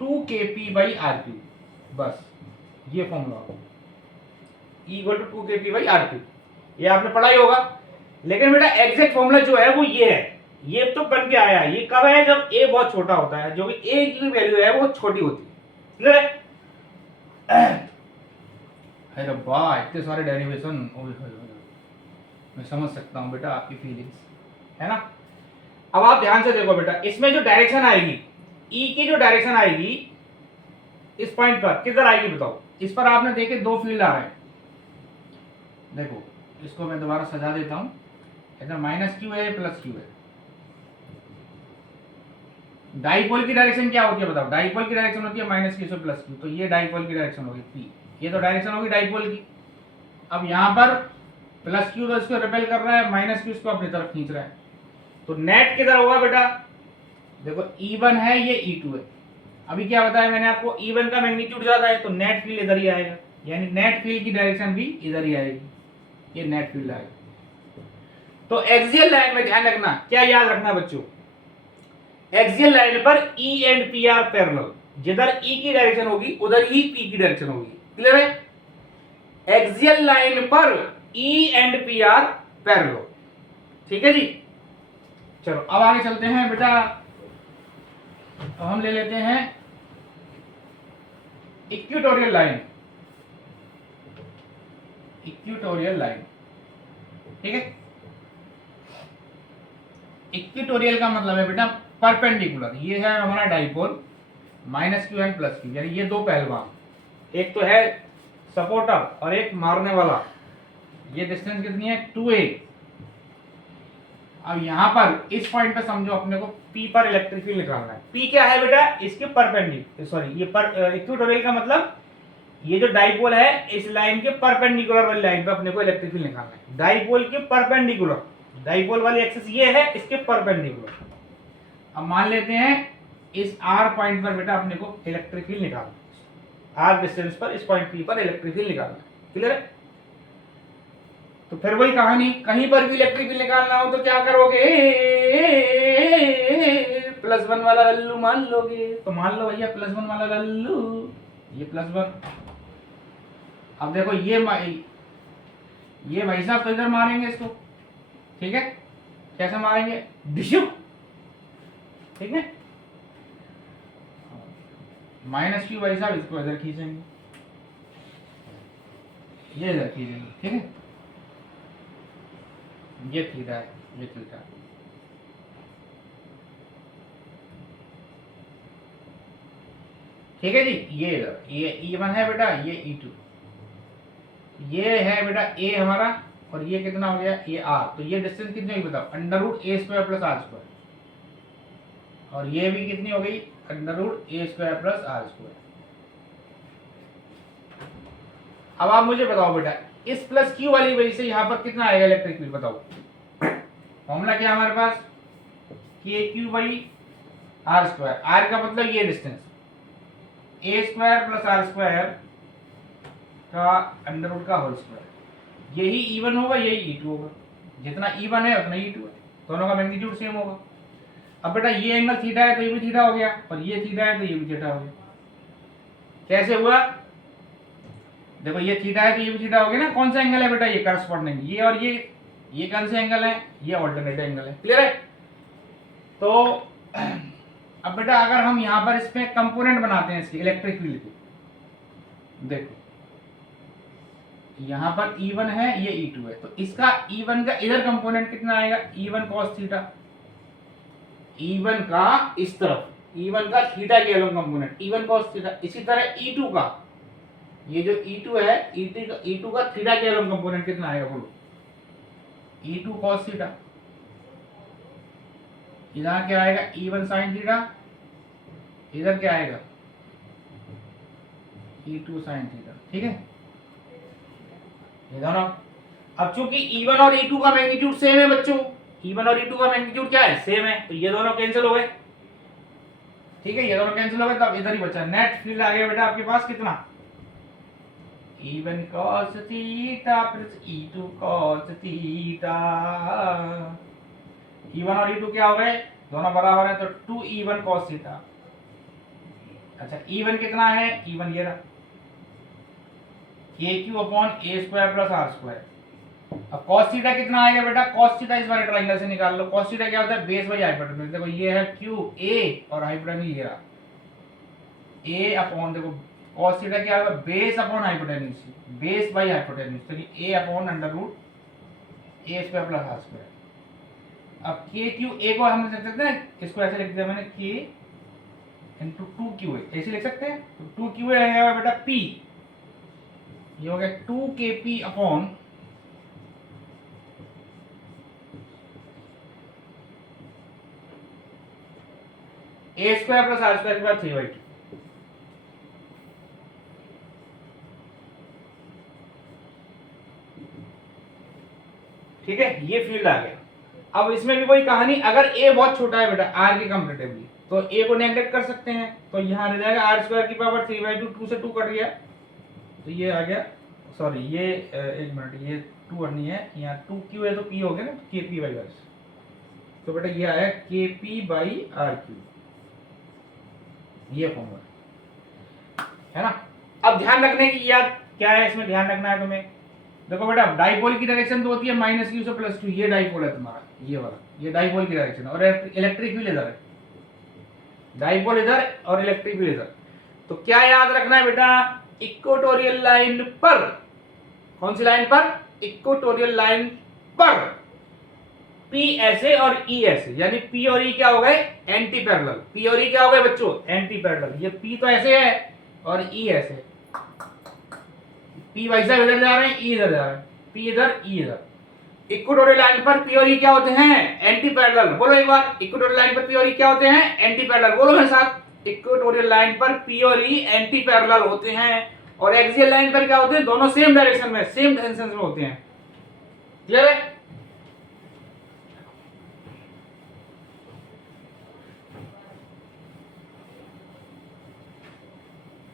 2kp बाई आर क्यू, बस ये फॉर्मूला होगा equal to 2kp by R cube, ये आपने पढ़ा ही होगा। लेकिन बेटा एग्जैक्ट फॉर्मूला जो है वो ये है, ये तो बन के आया, ये कब है, जब ए बहुत छोटा होता है, जो कि ए की वैल्यू है वो छोटी होती है, क्लियर है। अरे वाह इतने सारे डेरिवेशन, मैं समझ सकता हूं बेटा आपकी फीलिंग्स, है ना। अब आप ध्यान से देखो बेटा, इसमें जो डायरेक्शन आएगी, ई की जो डायरेक्शन आएगी इस पॉइंट पर किधर आएगी बताओ, इस पर आपने देखे दो फील्ड आ रहे हैं, देखो इसको मैं दोबारा सजा देता हूं, इधर माइनस क्यू है प्लस क्यू है, डाइपोल की डायरेक्शन क्या होती है बताओ, डाइपोल की डायरेक्शन होती है माइनस क्यू से प्लस क्यू, तो ये डाइपोल की डायरेक्शन होगी पी, ये तो डायरेक्शन होगी डाइपोल की। अब यहाँ पर प्लस क्यू तो इसको रिपेल कर रहा है, माइनस क्यू इसको अपनी तरफ खींच रहा है, तो नेट किधर होगा बेटा, देखो E1 है ये E2 है, अभी क्या बताया मैंने आपको, E1 का मैग्नीट्यूड ज्यादा है तो नेट फील्ड इधर ही आएगा, यानी नेट फील्ड की डायरेक्शन भी इधर ही आएगी, ये नेट फील्ड आएगा। तो एक्सियल लाइन में ध्यान रखना, क्या याद रखना बच्चों, एक्सियल लाइन पर E and P are parallel, जिधर E की डायरेक्शन होगी उधर ही P की डायरेक्शन होगी, क्लियर है। एक्सियल लाइन पर E and P are parallel, ठीक है जी। चलो अब आगे चलते हैं बेटा, हम ले लेते हैं इक्वेटोरियल लाइन, इक्वेटोरियल लाइन, ठीक है। इक्वेटोरियल का मतलब है बेटा परपेंडिकुलर, ये है हमारा dipole minus Q and plus Q, यानी ये दो पहलवान, एक तो है सपोर्टर और एक मारने वाला, ये डिस्टेंस कितनी है 2a। अब यहाँ पर इस पॉइंट पे समझो अपने को P पर इलेक्ट्रिक फील्ड निकालना है, P क्या है बेटा, इसके परपेंडिकुलर, सॉरी ये पर इक्वेटोरियल का मतलब ये जो डाइपोल है इस लाइन के परपेंडिकुलर वाली लाइन पे अपने को इलेक्ट्रिक फील्ड निकालना है, डाइपोल के परपेंडिकुलर, डाइपोल वाली एक्सिस ये है, इसके परपेंडिकुलर। अब मान लेते हैं इस R पॉइंट पर बेटा अपने को इलेक्ट्रिक फील्ड निकालना है, R डिस्टेंस पर इस पॉइंट P पर इलेक्ट्रिक फील्ड निकालना है, क्लियर है। तो फिर वही कहानी, कहीं पर भी इलेक्ट्रिक फील्ड निकालना हो तो क्या करोगे, +1 वाला लल्लू मान लोगे। तो मान लो भैया +1 वाला लल्लू, ये +1। अब देखो ये भाई साहब तो इधर मारेंगे इसको, ठीक है, कैसे मारेंगे, डिशु, ठीक है, -q भाई साहब इसको इधर खींचेंगे, ये इधर खींचेंगे, ठीक है, ये थीटा है, ये थीटा, ठीक है जी। ये इधर ये E1 है बेटा, ये E2, ये है बेटा A हमारा, और ये कितना हो गया, ये R। तो ये डिस्टेंस कितनी हुई बताओ, √a² + r², और ये भी कितनी हो गई, √a² + r²। अब आप मुझे बताओ बेटा, इस +q वाली वजह से यहाँ पर कितना आएगा इलेक्ट्रिक फील्ड, बताओ। फॉर्मूला क्या है हमारे पास, kq/r², r का मतलब ये डिस्टेंस, a² + r² का अंडर का होल स्क्वायर, यही E1 होगा, यही E2 होगा, जितना E1 है उतना E2 है, दोनों का मैग्नीट्यूड सेम होगा। अब बेटा ये एंगल थीटा है तो ये भी थीटा हो गया, और ये थीटा है तो ये भी थीटा हो गया। कैसे हुआ, देखो ये थीटा है तो ये भी थीटा हो गया ना। कौन सा एंगल है बेटा, ये करस्पॉन्डिंग, ये और ये कौन से एंगल है, ये ऑल्टरनेट एंगल है, क्लियर है। तो अब बेटा अगर हम यहाँ पर इसमें कंपोनेंट बनाते हैं इसके इलेक्ट्रिक फील्ड के, देखो यहाँ पर E1 है, ये E2 है, तो इसका E1 का इधर कंपोनेंट कितना आएगा, E1 cos थीटा, E1 का इस तरफ, E1 का थीटा के अलग कंपोनेंट E1 cos थीटा। इसी तरह E2 का, ये जो E2 है, E2 का थीटा के अलग कंपोनेंट कितना आएगा, बोलो, E2 cos थीटा। इधर क्या आएगा, E1 sin थीटा, इधर क्या आएगा, E2 sin थीटा, ठीक है, ये दोनों। अब चूंकि E1 और E2 का मैग्नीट्यूड सेम है बच्चों, E1 और E2 का मैग्नीट्यूड क्या है, सेम है, तो ये दोनों कैंसिल हो गए, ठीक है, ये दोनों कैंसिल हो गए, तब इधर ही बचा नेट फील्ड आ गया बेटा आपके पास कितना, E1 cos theta + E2 cos theta. E1 और E2 क्या हो गए, दोनों बराबर है, तो 2E1 cos थीटा। अच्छा E1 कितना है, E1 ये रहा, kq/a² + r²। अब cos थीटा कितना आएगा बेटा, cos थीटा इस वाले ट्रायंगल से निकाल लो। cos थीटा क्या होता है, बेस बाई हाइपोटेन्यूज। देखो ये है q a और हाइपोटेन्यूज ये रहा a/, देखो cos थीटा क्या होगा, base upon hypotenuse, base by hypotenuse, तो ये a/√a² + r²। अब kq a को हम लिख सकते हैं, इसको ऐसे लिख दिया मैंने, k × 2qa, ऐसे लिख सकते हैं। तो 2qa है बेटा p, ये हो गया 2kp अपॉन a² + r² के बाद 3/2, ठीक है, ये फील्ड आ गया। अब इसमें भी वही कहानी, अगर a बहुत छोटा है बेटा r के कंपैरेटिवली, तो a को नेग्लेक्ट कर सकते हैं, तो यहाँ रह जाएगा r² की पावर 3/2, 2 से 2 कट गया, तो ये आ गया, सॉरी ये एक मिनट, ये 2 नहीं है, यहाँ 2q है तो p हो गया ना, kp/r, तो बेटा ये आया kp/r3, ये फॉर्मूला है ना। अब ध्यान रखने की याद क्या है, इसमें ध्यान रखना है तुम्हें, देखो बेटा डाइपोल की डायरेक्शन तो होती है -q से +2, ये डाइपोल है तुम्हारा, ये वाला, ये डाइपोल की डायरेक्शन है, और इलेक्ट्रिक फील्ड इधर है, डाइपोल इधर और इलेक्ट्रिक फील्ड इधर। तो क्या याद रखना है बेटा, इक्वेटोरियल लाइन पर, कौन सी लाइन पर, इक्वेटोरियल लाइन पर P ऐसे और E ऐसे, यानी P और E क्या हो गए, एंटी पैरेलल। P और E क्या हो गए बच्चों, एंटी पैरेलल। ये P तो ऐसे है और E ऐसे, P वैसा इधर जा रहे हैं, E इधर जा रहे हैं, P इधर, E इधर। इक्वेटोरियल लाइन पर P और E क्या होते हैं, एंटी पैरेलल। बोलो एक बार, इक्वेटोरियल लाइन पर P और E क्या होते हैं, एंटी पैरेलल। बोलो मेरे साथ, इक्वेटोरियल लाइन पर P और E एंटी पैरेलल होते हैं, और एक्सियल लाइन पर क्या होते हैं, दोनों सेम डायरेक्शन में, सेम डायरेक्शन में होते हैं, क्लियर है।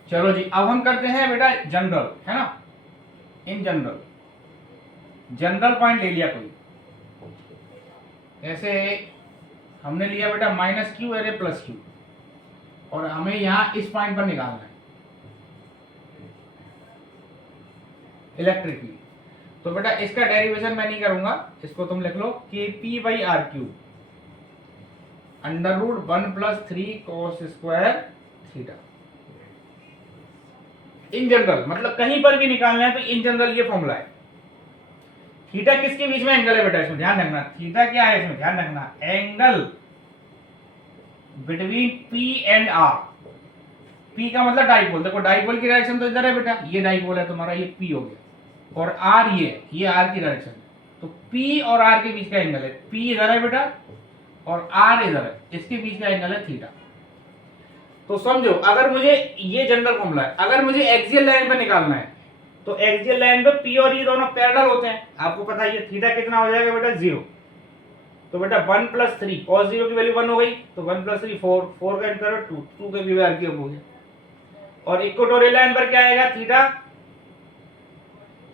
चलो जी, अब हम करते हैं बेटा जनरल, है ना, इन जनरल जनरल पॉइंट ले लिया कोई, ऐसे हमने लिया बेटा माइनस क्यू अरे प्लस क्यू, और हमें यहाँ इस पॉइंट पर निकालना है इलेक्ट्रिक फील्ड। तो बेटा इसका डेरिवेशन मैं नहीं करूंगा, इसको तुम लिख लो के P by R cube under root 1+3 cos square theta. In general मतलब कहीं पर भी निकालना है तो इन जनरल ये फॉर्मूला है। थीटा किसके बीच में एंगल है बेटा, इसमें ध्यान रखना, थीटा क्या है इसमें ध्यान रखना, angle between P and R. P का मतलब डाइपोल, देखो डाइपोल की डायरेक्शन तो इधर है बेटा, ये डाइपोल है तुम्हारा, ये पी हो गया, और आर ये आर की डायरेक्शन है, तो पी और आर के बीच का एंगल है, पी इधर है बेटा और आर इधर है, इसके बीच का एंगल है थीटा। तो समझो अगर मुझे ये जनरल फॉर्मूला है, अगर मुझे एक्सियल लाइन पर निकालना है तो एक्सियल लाइन पे पी और ई दोनों पैरेलल होते हैं, आपको पता है ये थीटा कितना हो जाएगा बेटा 0। तो बेटा 1+3 cos 0 की वैल्यू 1 हो गई, तो 1+3 4 का इंटरवल 2 के भी आर क्यूब हो गया। और इक्वेटोरियल लाइन पर क्या आएगा थीटा,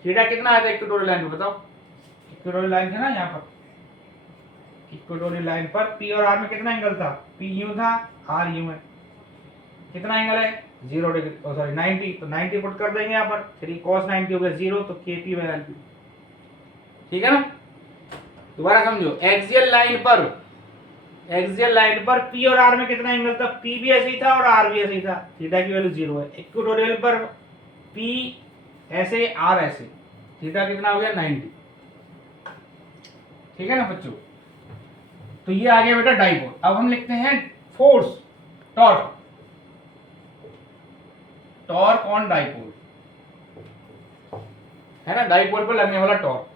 थीटा कितना आएगा इक्वेटोरियल लाइन पे बताओ, इक्वेटोरियल लाइन है ना यहाँ पर, इक्वेटोरियल लाइन पर पी और आर में कितना एंगल था, पी यूं था आर यूं है, कितना एंगल है 0 डिग्री, सॉरी 90, तो 90 पुट कर देंगे यहाँ पर, 3 cos 90 हो गया 0, तो के पी बाई आर क्यूब, ठीक है ना। दोबारा समझो, एक्सियल लाइन पर पी और आर में कितना एंगल था, पी भी ऐसे ही था और आर भी ऐसे ही था, थीटा की वैल्यू 0 है। इक्वेटोरियल पर पी ऐसे आर ऐसे, थीटा कितना हो गया 90, ठीक है ना बच्चों। तो ये आ गया बेटा डाइपोल। अब हम लिखते हैं force, torque, torque on dipole, है ना, डाइपोल पर लगने वाला टॉर्क।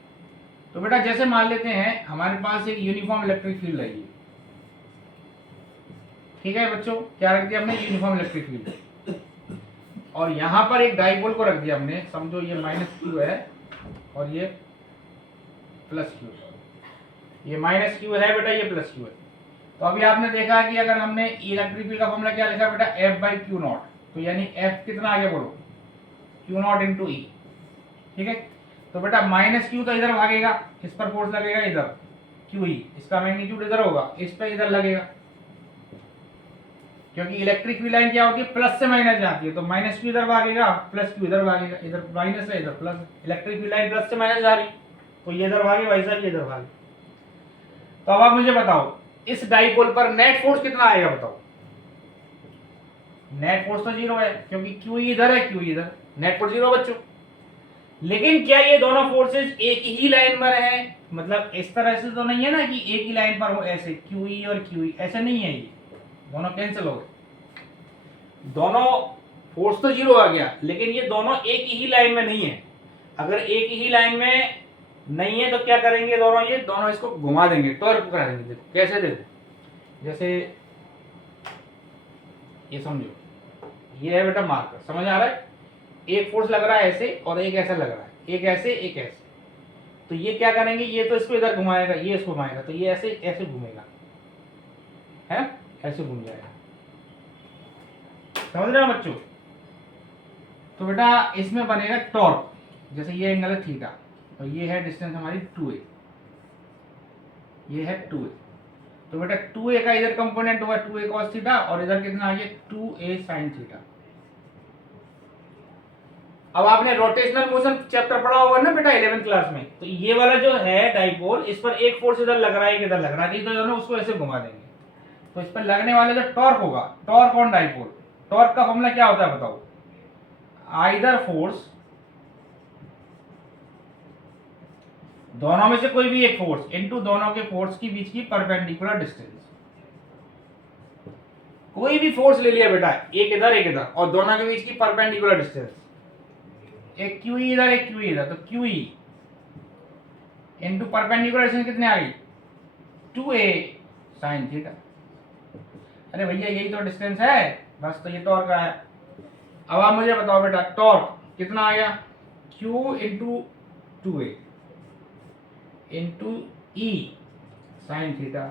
तो बेटा जैसे मान लेते हैं हमारे पास एक यूनिफॉर्म इलेक्ट्रिक फील्ड है, ठीक है बच्चों, क्या रख दिया हमने यूनिफॉर्म इलेक्ट्रिक फील्ड, और यहां पर एक डाइपोल को रख दिया हमने, समझो ये -q है और ये +q, ये -q है बेटा, ये +q है। तो अभी आपने देखा कि अगर हमने इलेक्ट्रिक फील्ड का फॉर्मूला क्या लिखा बेटा F/Q0, तो यानी F कितना आगे बोलो Q0 × E, ठीक है। तो बेटा -q तो इधर भागेगा, इस पर फोर्स लगेगा इधर QE, इसका मैग्नीट्यूड इधर होगा, इस पे इधर लगेगा, क्योंकि इलेक्ट्रिक फील्ड लाइन क्या होती है प्लस से माइनस जाती है, तो -q इधर भागेगा +q इधर भागेगा, इधर माइनस है इधर plus, electric field line plus से माइनस जा रही, तो ये इधर भागे वैसा ये इधर भागे। तो अब आप मुझे बताओ इस डाइपोल पर नेट फोर्स कितना आएगा बताओ, नेट फोर्स तो 0 है क्योंकि QE इधर है QE इधर, नेट फोर्स 0 बच्चों। लेकिन क्या ये दोनों फोर्सेस एक ही लाइन पर हैं, मतलब इस तरह से तो नहीं है ना कि एक ही लाइन पर हो, ऐसे QE और QE ऐसे नहीं है, ये दोनों कैंसिल हो गए, दोनों फोर्स तो 0 आ गया, लेकिन ये दोनों एक ही लाइन में नहीं है। अगर एक ही लाइन में नहीं है तो क्या करेंगे दोनों, ये दोनों इसको घुमा देंगे, टॉर्क करा देंगे। देखो कैसे, देखो जैसे ये समझो, ये है बेटा मार्कर, समझ आ रहा है, एक फोर्स लग रहा है ऐसे और एक ऐसा लग रहा है, एक ऐसे एक ऐसे, तो ये क्या करेंगे, ये तो इसको इधर घुमाएगा, ये इसको घुमाएगा, तो ये ऐसे ऐसे घूमेगा, है ऐसे घूम जाएगा, समझ रहे हो बच्चों। तो बेटा इसमें बनेगा टॉर्क, जैसे ये एंगल है थीटा और ये है डिस्टेंस हमारी 2a, ये है 2a, तो बेटा 2a का इधर कंपोनेंट होगा 2a cos थीटा और इधर कितना आ गया 2a sin थीटा। अब आपने रोटेशनल मोशन चैप्टर पढ़ा होगा ना बेटा 11th क्लास में, तो ये वाला जो है डाइपोल, इस पर एक फोर्स इधर लग रहा है, एक इधर लग रहा है, तो दोनों उसको ऐसे घुमा देंगे, तो इस पर लगने वाले जो टॉर्क होगा, टॉर्क ऑन डाइपोल, टॉर्क का फॉर्मूला क्या होता है बताओ, आइदर फोर्स, दोनों में से कोई भी एक फोर्स इनटू दोनों के फोर्स के बीच की परपेंडिकुलर डिस्टेंस। कोई भी फोर्स ले लिया बेटा, एक इधर और दोनों के बीच की परपेंडिकुलर डिस्टेंस, एक QE इधर एक QE इधर, तो QE इनटू परपेंडिकुलर डिस्टेंस कितने आ गई 2a sin थीटा। अरे भैया यही तो डिस्टेंस है बस, तो ये टॉर्क है। अब आप मुझे बताओ बेटा टॉर्क कितना आ गया, Q into 2a into E sin theta,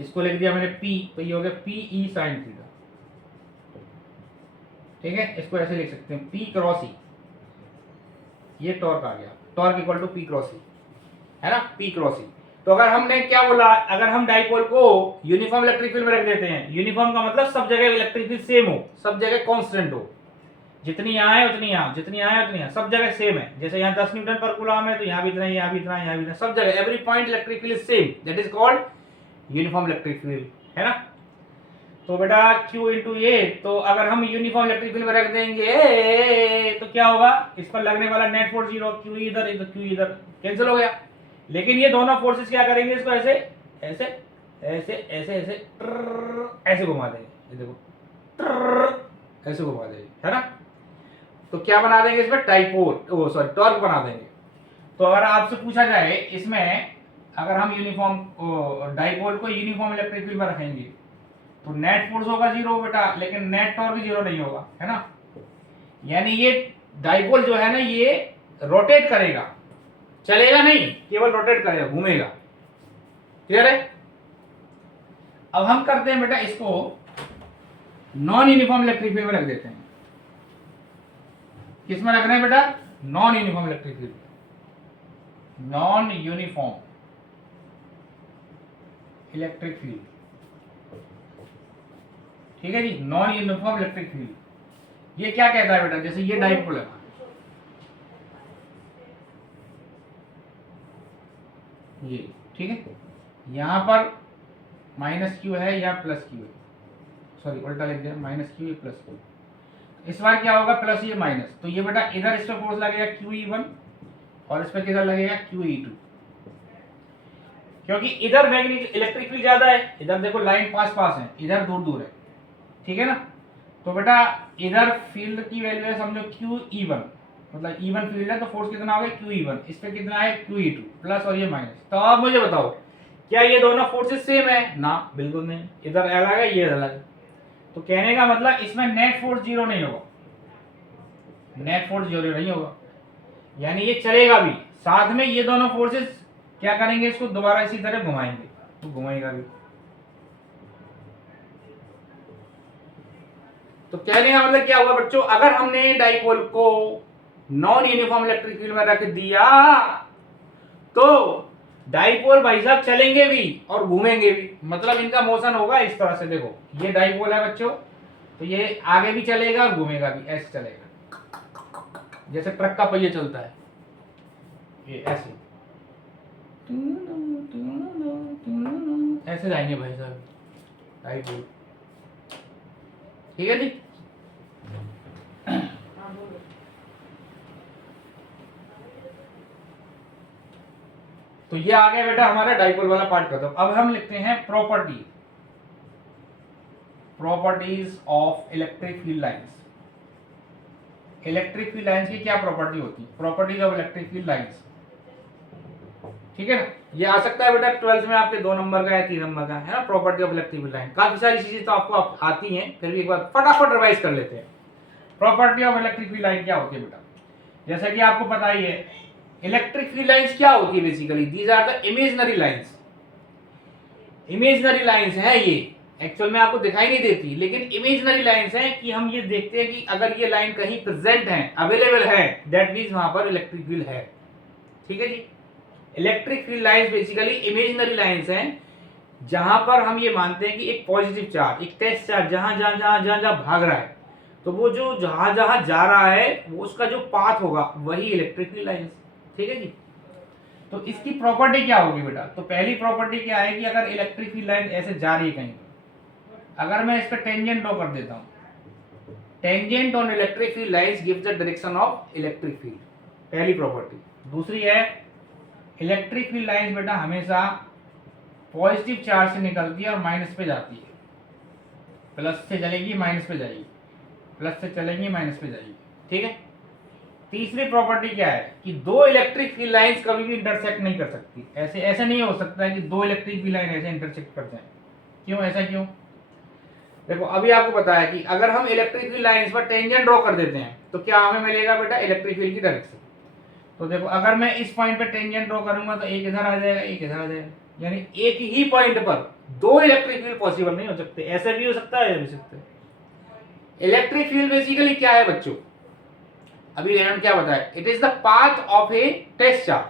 इसको लिख दिया मैंने P, तो ये हो गया PE sin थीटा, ठीक है। इसको ऐसे लिख सकते हैं P × E, ये टॉर्क आ गया। Torque equal to P cross E, है ना, पी क्रॉस ई। तो अगर हमने क्या बोला, अगर हम डाइपोल को यूनिफॉर्म इलेक्ट्रिक फील्ड में रख देते हैं, यूनिफॉर्म का मतलब सब जगह इलेक्ट्रिक फील्ड सेम हो, सब जगह कांस्टेंट हो, जितनी यहाँ है उतनी यहाँ, जितनी यहाँ है उतनी यहाँ, सब जगह सेम है। जैसे यहाँ 10 न्यूटन पर कूलम है तो यहाँ भी इतना, यहाँ भी इतना, यहाँ भी इतना, सब जगह every point electric field is same, that is called uniform electric field, है ना। तो बेटा Q इंटू ए, तो अगर हम यूनिफॉर्म इलेक्ट्रिक फील्ड में रख देंगे तो क्या होगा, इस पर लगने वाला नेट फोर्स 0, Q इधर इधर Q इधर कैंसिल हो गया। लेकिन ये दोनों फोर्सेस क्या करेंगे, इसको ऐसे ऐसे ऐसे ऐसे ऐसे ऐसे घुमा देंगे, ये देखो ऐसे घुमा देंगे, है ना। तो क्या बना देंगे इसमें, टाइपोल, सॉरी टॉर्क बना देंगे। तो अगर आपसे पूछा जाए इसमें, अगर हम यूनिफॉर्म डाइपोल को यूनिफॉर्म इलेक्ट्रिक फील्ड में रखेंगे तो नेट फोर्स होगा 0 बेटा, लेकिन नेट टॉर्क 0 नहीं होगा, है ना। यानी ये डाइपोल जो है ना, ये रोटेट करेगा, चलेगा नहीं, केवल रोटेट करेगा, घूमेगा। क्लियर है। अब हम करते हैं बेटा इसको नॉन यूनिफॉर्म इलेक्ट्रिक फील्ड में रख देते हैं। किस में रख रहे हैं बेटा, non uniform electric field, non uniform electric field, ठीक है जी, नॉन यूनिफॉर्म इलेक्ट्रिक फील्ड। ये क्या कहता है बेटा, जैसे ये डाइपोल है, ये ठीक है, यहां पर माइनस क्यू है या प्लस क्यू है, सॉरी उल्टा लिख दिया, माइनस क्यू प्लस क्यू। इस बार क्या होगा, प्लस ये माइनस, तो ये बेटा इधर इस पर फोर्स लगेगा QE1 और इस पर किधर लगेगा QE2, क्योंकि इधर मैग्नेटिक इलेक्ट्रिक फील्ड ज्यादा है, इधर देखो लाइन पास पास है, इधर दूर दूर है, ठीक है ना। तो बेटा इधर फील्ड की वैल्यू है समझो QE1, मतलब E1 फील्ड है तो फोर्स कितना हो गया QE1, इस पे कितना है QE2 प्लस और ये माइनस। तो आप मुझे बताओ क्या ये दोनों फोर्सेस सेम है ना, बिल्कुल नहीं, इधर अलग है ये अलग है। तो कहने का मतलब इसमें नेट फोर्स 0 नहीं होगा, नेट फोर्स 0 नहीं होगा, यानी ये चलेगा भी, साथ में ये दोनों फोर्सेस क्या करेंगे, इसको दोबारा इसी तरह घुमाएंगे, तो घुमाएगा भी। तो कहने का मतलब क्या हुआ बच्चों, अगर हमने डाइपोल को नॉन यूनिफॉर्म इलेक्ट्रिक फील्ड में रख दिया तो डाइपोल भाई साहब चलेंगे भी और घूमेंगे भी, मतलब इनका मोशन होगा इस तरह से। देखो ये डाइपोल है बच्चों, तो ये आगे भी चलेगा और घूमेगा भी, ऐसे चलेगा जैसे ट्रक का पहिया चलता है, ये ऐसे ऐसे जाएंगे भाई साहब डाइपोल, ठीक है जी। तो ये आ गया बेटा हमारा डाइपोल वाला पार्ट खत्म। अब हम लिखते हैं properties of electric field lines. Electric field lines की क्या प्रॉपर्टी होती है, properties of electric field lines, ठीक है ना। ये आ सकता है बेटा 12th में आपके 2 नंबर का या 3 नंबर का, है ना, property of electric field line. काफी सारी चीजें तो आपको आती हैं, फिर भी एक बार फटाफट रिवाइज कर लेते हैं। Property of electric field line क्या होती है बेटा, जैसा कि आपको पता ही है, इलेक्ट्रिक फील्ड लाइंस क्या होती है, basically these are the imaginary lines. Imaginary lines है ये, एक्चुअल में आपको दिखाई नहीं देती, लेकिन इमेजिनरी लाइंस है कि हम ये देखते हैं कि अगर ये लाइन कहीं प्रेजेंट है, अवेलेबल है, दैट मींस वहां पर इलेक्ट्रिक फील्ड है, ठीक है जी। Electric field lines basically imaginary lines हैं जहां पर हम ये मानते हैं कि एक पॉजिटिव चार्ज, एक टेस्ट चार्ज जहां जहां जहां जहां जहां भाग रहा है, तो वो जो जहां जहां जा रहा है वो उसका जो पाथ होगा वही इलेक्ट्रिक फील्ड लाइंस, ठीक है जी। तो इसकी प्रॉपर्टी क्या होगी बेटा, तो पहली प्रॉपर्टी क्या है कि अगर इलेक्ट्रिक फील्ड लाइन ऐसे जा रही है कहीं, अगर मैं इस पर टेंजेंट ड्रॉ कर देता हूं, tangent on electric field lines gives the direction of electric field, पहली प्रॉपर्टी। दूसरी है इलेक्ट्रिक फील्ड लाइंस बेटा हमेशा पॉजिटिव चार्ज से निकलती है और माइनस पे जाती है, प्लस से चलेगी माइनस पे जाएगी, प्लस से चलेंगी माइनस पे जाएगी, ठीक है। तीसरी प्रॉपर्टी क्या है कि दो इलेक्ट्रिक फील्ड लाइंस कभी भी इंटरसेक्ट नहीं कर सकती, ऐसे ऐसे नहीं हो सकता है कि दो इलेक्ट्रिक फील्ड लाइन ऐसे इंटरसेक्ट कर जाएं। क्यों, ऐसा क्यों, देखो अभी आपको पता है कि अगर हम इलेक्ट्रिक फील्ड लाइंस पर टेंजेंट ड्रॉ कर देते हैं तो क्या हमें मिलेगा बेटा, इलेक्ट्रिक फील्ड की डायरेक्शन। तो देखो अगर मैं इस पॉइंट पे टेंजेंट ड्रॉ करूंगा तो एक इधर आ जाएगा, एक इधर आ जाएगा, यानी एक ही पॉइंट पर दो इलेक्ट्रिक फील्ड पॉसिबल नहीं हो सकते, ऐसे भी हो सकता है, ऐसे भी हो सकता है। इलेक्ट्रिक फील्ड बेसिकली क्या है बच्चों, अभी रेनॉल्ड क्या बताया, it is the path of a test charge.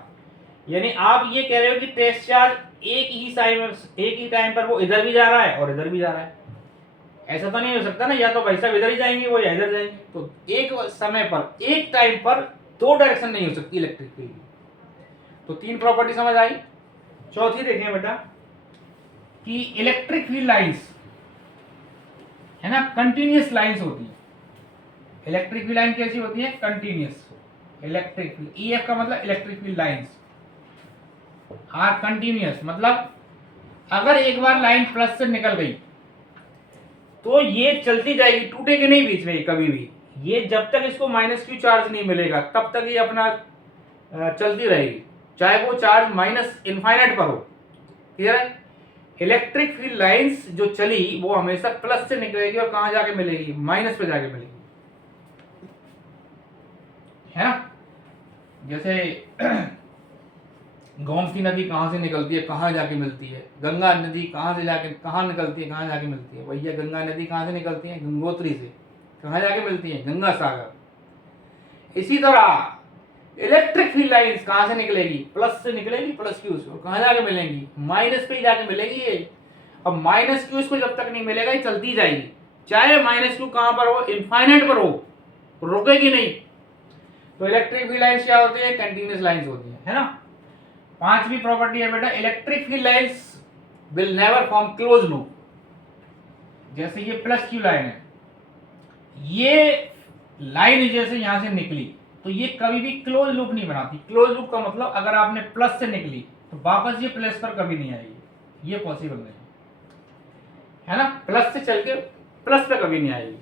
यानी आप ये कह रहे हो कि टेस्ट चार्ज एक ही टाइम पर वो इधर भी जा रहा है और इधर भी जा रहा है। ऐसा तो नहीं हो सकता ना, या तो भाई साहब इधर ही जाएंगे वो या इधर जाएंगे। तो एक समय पर एक टाइम पर दो डायरेक्शन नहीं हो सकती इलेक्ट्रिक फील्ड की। तो तीन प्रॉपर्टी समझ आई। चौथी देखें बेटा कि इलेक्ट्रिक फील्ड लाइंस है ना, कंटिन्यूअस लाइंस होती है। इलेक्ट्रिक फील्ड लाइन कैसी होती है, कंटिन्यूअस। इलेक्ट्रिक फील्ड, ईएफ का मतलब electric field lines are continuous, मतलब अगर एक बार लाइन प्लस से निकल गई तो ये चलती जाएगी, टूटेगी नहीं बीच में कभी भी। ये जब तक इसको माइनस क्यू चार्ज नहीं मिलेगा तब तक ये अपना चलती रहेगी, चाहे वो चार्ज माइनस इनफाइनाइट पर हो। क्लियर है। इलेक्ट्रिक फील्ड लाइंस जो चली वो हमेशा प्लस से निकलेगी और कहां जाके मिलेगी, माइनस पे जाके मिलेगी, है ना। जैसे गोमती नदी कहाँ से निकलती है, कहाँ जाके मिलती है। गंगा नदी कहाँ से जाके कहाँ निकलती है, कहाँ जाके मिलती है। भैया गंगा नदी कहाँ से निकलती है, गंगोत्री से। कहाँ जाके मिलती है, गंगा सागर। इसी तरह इलेक्ट्रिक फील्ड लाइंस कहाँ से निकलेगी, प्लस से निकलेगी, प्लस क्यू से। कहाँ जाके मिलेंगी, माइनस पे ही जाके मिलेगी ये। अब माइनस क्यू को जब तक नहीं मिलेगा ये चलती जाएगी, चाहे माइनस क्यू कहाँ पर हो, इनफाइनाइट पर हो, रुकेगी नहीं। तो इलेक्ट्रिक फील्ड लाइंस क्या होती है, कंटिन्यूअस लाइंस होती है ना। पांचवी प्रॉपर्टी है बेटा, electric field lines will never form close loop. जैसे ये प्लस क्यू लाइन है, ये लाइन जैसे यहां से निकली तो ये कभी भी क्लोज लूप नहीं बनाती। क्लोज लूप का मतलब अगर आपने प्लस से निकली तो वापस ये प्लस पर कभी नहीं आएगी, ये पॉसिबल नहीं है ना। प्लस से चल के प्लस पे कभी नहीं आएगी।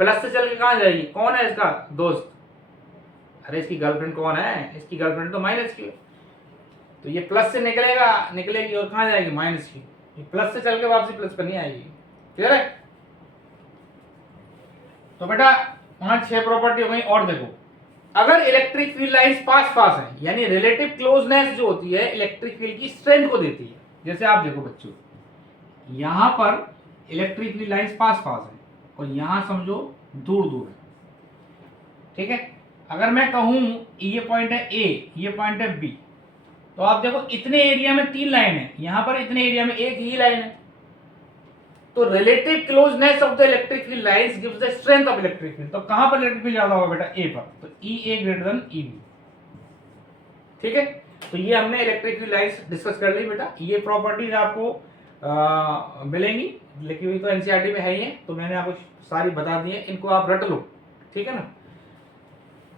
प्लस से चल के कहां जाएगी, कौन है इसका दोस्त, अरे इसकी गर्लफ्रेंड कौन है, इसकी गर्लफ्रेंड तो माइनस क्यू। तो ये प्लस से निकलेगी और कहां जाएगी, माइनस क्यू। ये प्लस से चल के वापसी प्लस पर नहीं आएगी। क्लियर है। तो बेटा 5-6 प्रॉपर्टी हो गई। और देखो, अगर इलेक्ट्रिक फील्ड लाइंस पास पास है, यानी रिलेटिव क्लोजनेस जो होती है इलेक्ट्रिक फील्ड की स्ट्रेंथ को देती है। जैसे आप देखो बच्चों, यहां पर इलेक्ट्रिक फील्ड लाइंस पास पास है और यहां समझो दूर दूर है, ठीक है। अगर मैं कहूं ये पॉइंट है ए, ये पॉइंट है बी, तो आप देखो इतने एरिया में 3 लाइन है, यहां पर इतने एरिया में एक ही लाइन है। तो relative closeness of the electric field lines gives the strength of electric field. तो कहां पर इलेक्ट्रिक फील्ड ज्यादा होगा बेटा, ए पर। तो ई ए ग्रेटर देन ई बी, ठीक है। तो ये हमने इलेक्ट्रिक फील्ड लाइंस डिस्कस कर ली बेटा। ये प्रॉपर्टीज आपको मिलेंगी, लिखी हुई तो एनसीईआरटी में है ही है, तो मैंने आपको सारी बता दी है, इनको आप रट लो, ठीक है ना।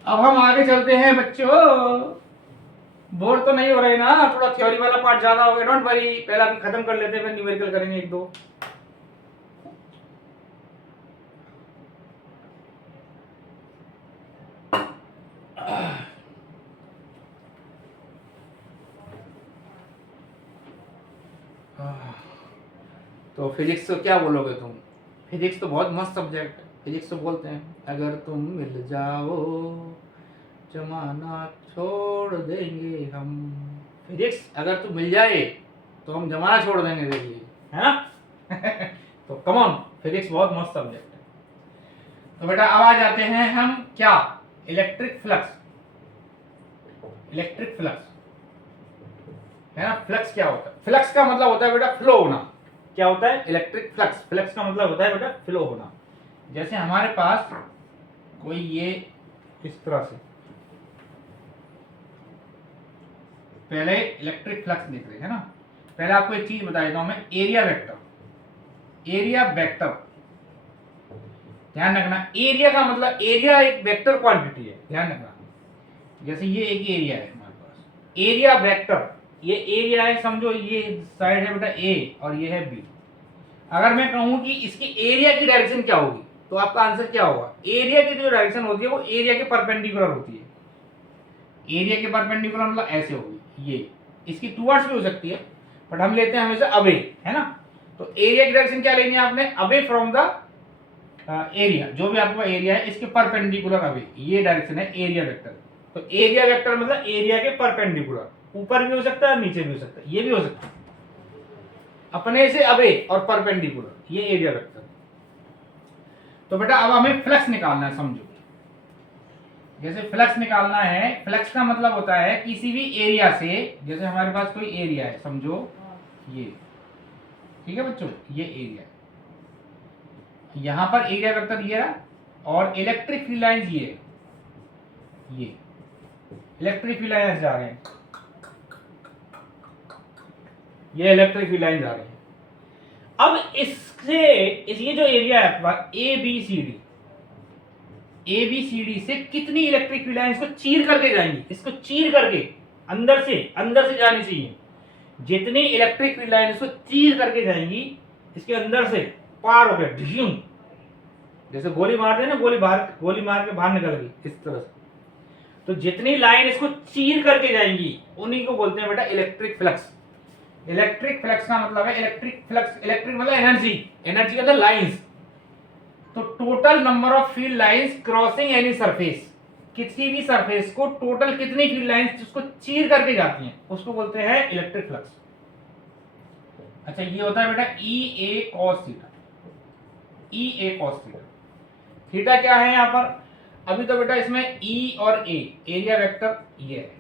अब हम आगे चलते हैं बच्चों, बोर तो नहीं हो रहे ना, थोड़ा थ्योरी वाला पार्ट ज्यादा हो गया, डोंट वरी, पहले अभी खत्म कर लेते हैं फिर न्यूमेरिकल करेंगे 1-2। तो फिजिक्स तो क्या बोलोगे तुम, फिजिक्स तो बहुत मस्त सब्जेक्ट है। फिजिक्स तो बोलते हैं अगर तुम मिल जाओ जमाना छोड़ देंगे हम। फिजिक्स अगर तुम मिल जाए तो हम जमाना छोड़ देंगे, देखिए, है ना। तो कम ऑन, फिजिक्स बहुत मस्त सब्जेक्ट है। तो बेटा अब आ जाते हैं हम क्या, इलेक्ट्रिक फ्लक्स। इलेक्ट्रिक फ्लक्स है ना। फ्लक्स क्या होता है, फ्लक्स का मतलब होता है बेटा फ्लो होना। क्या होता है, इलेक्ट्रिक फ्लक्स। फ्लक्स का मतलब होता है बेटा फ्लो होना। जैसे हमारे पास कोई ये इस तरह से, पहले इलेक्ट्रिक फ्लक्स देख रहे हैं ना। पहले आपको एक चीज बता देता हूं मैं, एरिया वेक्टर। एरिया वेक्टर ध्यान रखना, एरिया का मतलब, एरिया एक वेक्टर क्वांटिटी है, ध्यान रखना। जैसे ये एक एरिया है हमारे पास, एरिया वेक्टर, ये एरिया है समझो, ये साइड है बेटा ए और ये है बी। अगर मैं कहूं कि इसकी एरिया की डायरेक्शन क्या होगी, तो आपका आंसर क्या होगा, एरिया की जो डायरेक्शन होती है वो एरिया के परपेंडिकुलर होती है। एरिया के परपेंडिकुलर मतलब ऐसे होगी, ये इसकी टुवर्ड्स भी हो सकती है, बट हम लेते हैं हमेशा अवे, है ना। तो एरिया की डायरेक्शन क्या लेनी है आपने, अवे फ्रॉम द एरिया, जो भी आपका एरिया है इसके परपेंडिकुलर अवे, ये डायरेक्शन है एरिया वेक्टर। तो एरिया वेक्टर मतलब एरिया के परपेंडिकुलर, ऊपर भी हो सकता है नीचे भी हो सकता है, ये भी हो सकता है, अपने से अवे और परपेंडिकुलर, ये एरिया वेक्टर। तो बेटा अब हमें फ्लक्स निकालना है, समझो जैसे फ्लक्स निकालना है, फ्लक्स का मतलब होता है किसी भी एरिया से, जैसे हमारे पास कोई एरिया है समझो ये, ठीक है बच्चों, ये एरिया है, यहां पर एरिया वेक्टर ये रहा, और इलेक्ट्रिक फील्ड लाइंस ये इलेक्ट्रिक फील्ड लाइंस जा रहे हैं, ये इलेक्ट्रिक फील्ड लाइन जा रही है। अब इससे ये जो एरिया है आपका ए बी सी डी से कितनी इलेक्ट्रिक फील्ड लाइन इसको चीर करके जाएंगी, इसको चीर करके अंदर से जानी चाहिए, जितनी इलेक्ट्रिक फील्ड लाइन इसको चीर करके जाएंगी, इसके अंदर से पार हो गया, जैसे गोली मारते हैं ना, गोली मार के बाहर निकल गई इस तरह से, तो जितनी लाइन इसको चीर करके जाएंगी उन्हीं को बोलते हैं बेटा इलेक्ट्रिक फ्लक्स। इलेक्ट्रिक फ्लक्स का मतलब है इलेक्ट्रिक फ्लक्स, इलेक्ट्रिक मतलब एनर्जी मतलब लाइंस। तो total number of field lines crossing any surface, किसी भी सरफेस को टोटल कितनी फील्ड लाइंस जिसको चीर करके जाती हैं उसको बोलते हैं इलेक्ट्रिक फ्लक्स। अच्छा, ये होता है बेटा ई ए कॉस थीटा, ई ए कॉस थीटा। थीटा क्या है यहाँ पर, अभी तो बेटा इसमें ई और ए एरिया वेक्टर ये है,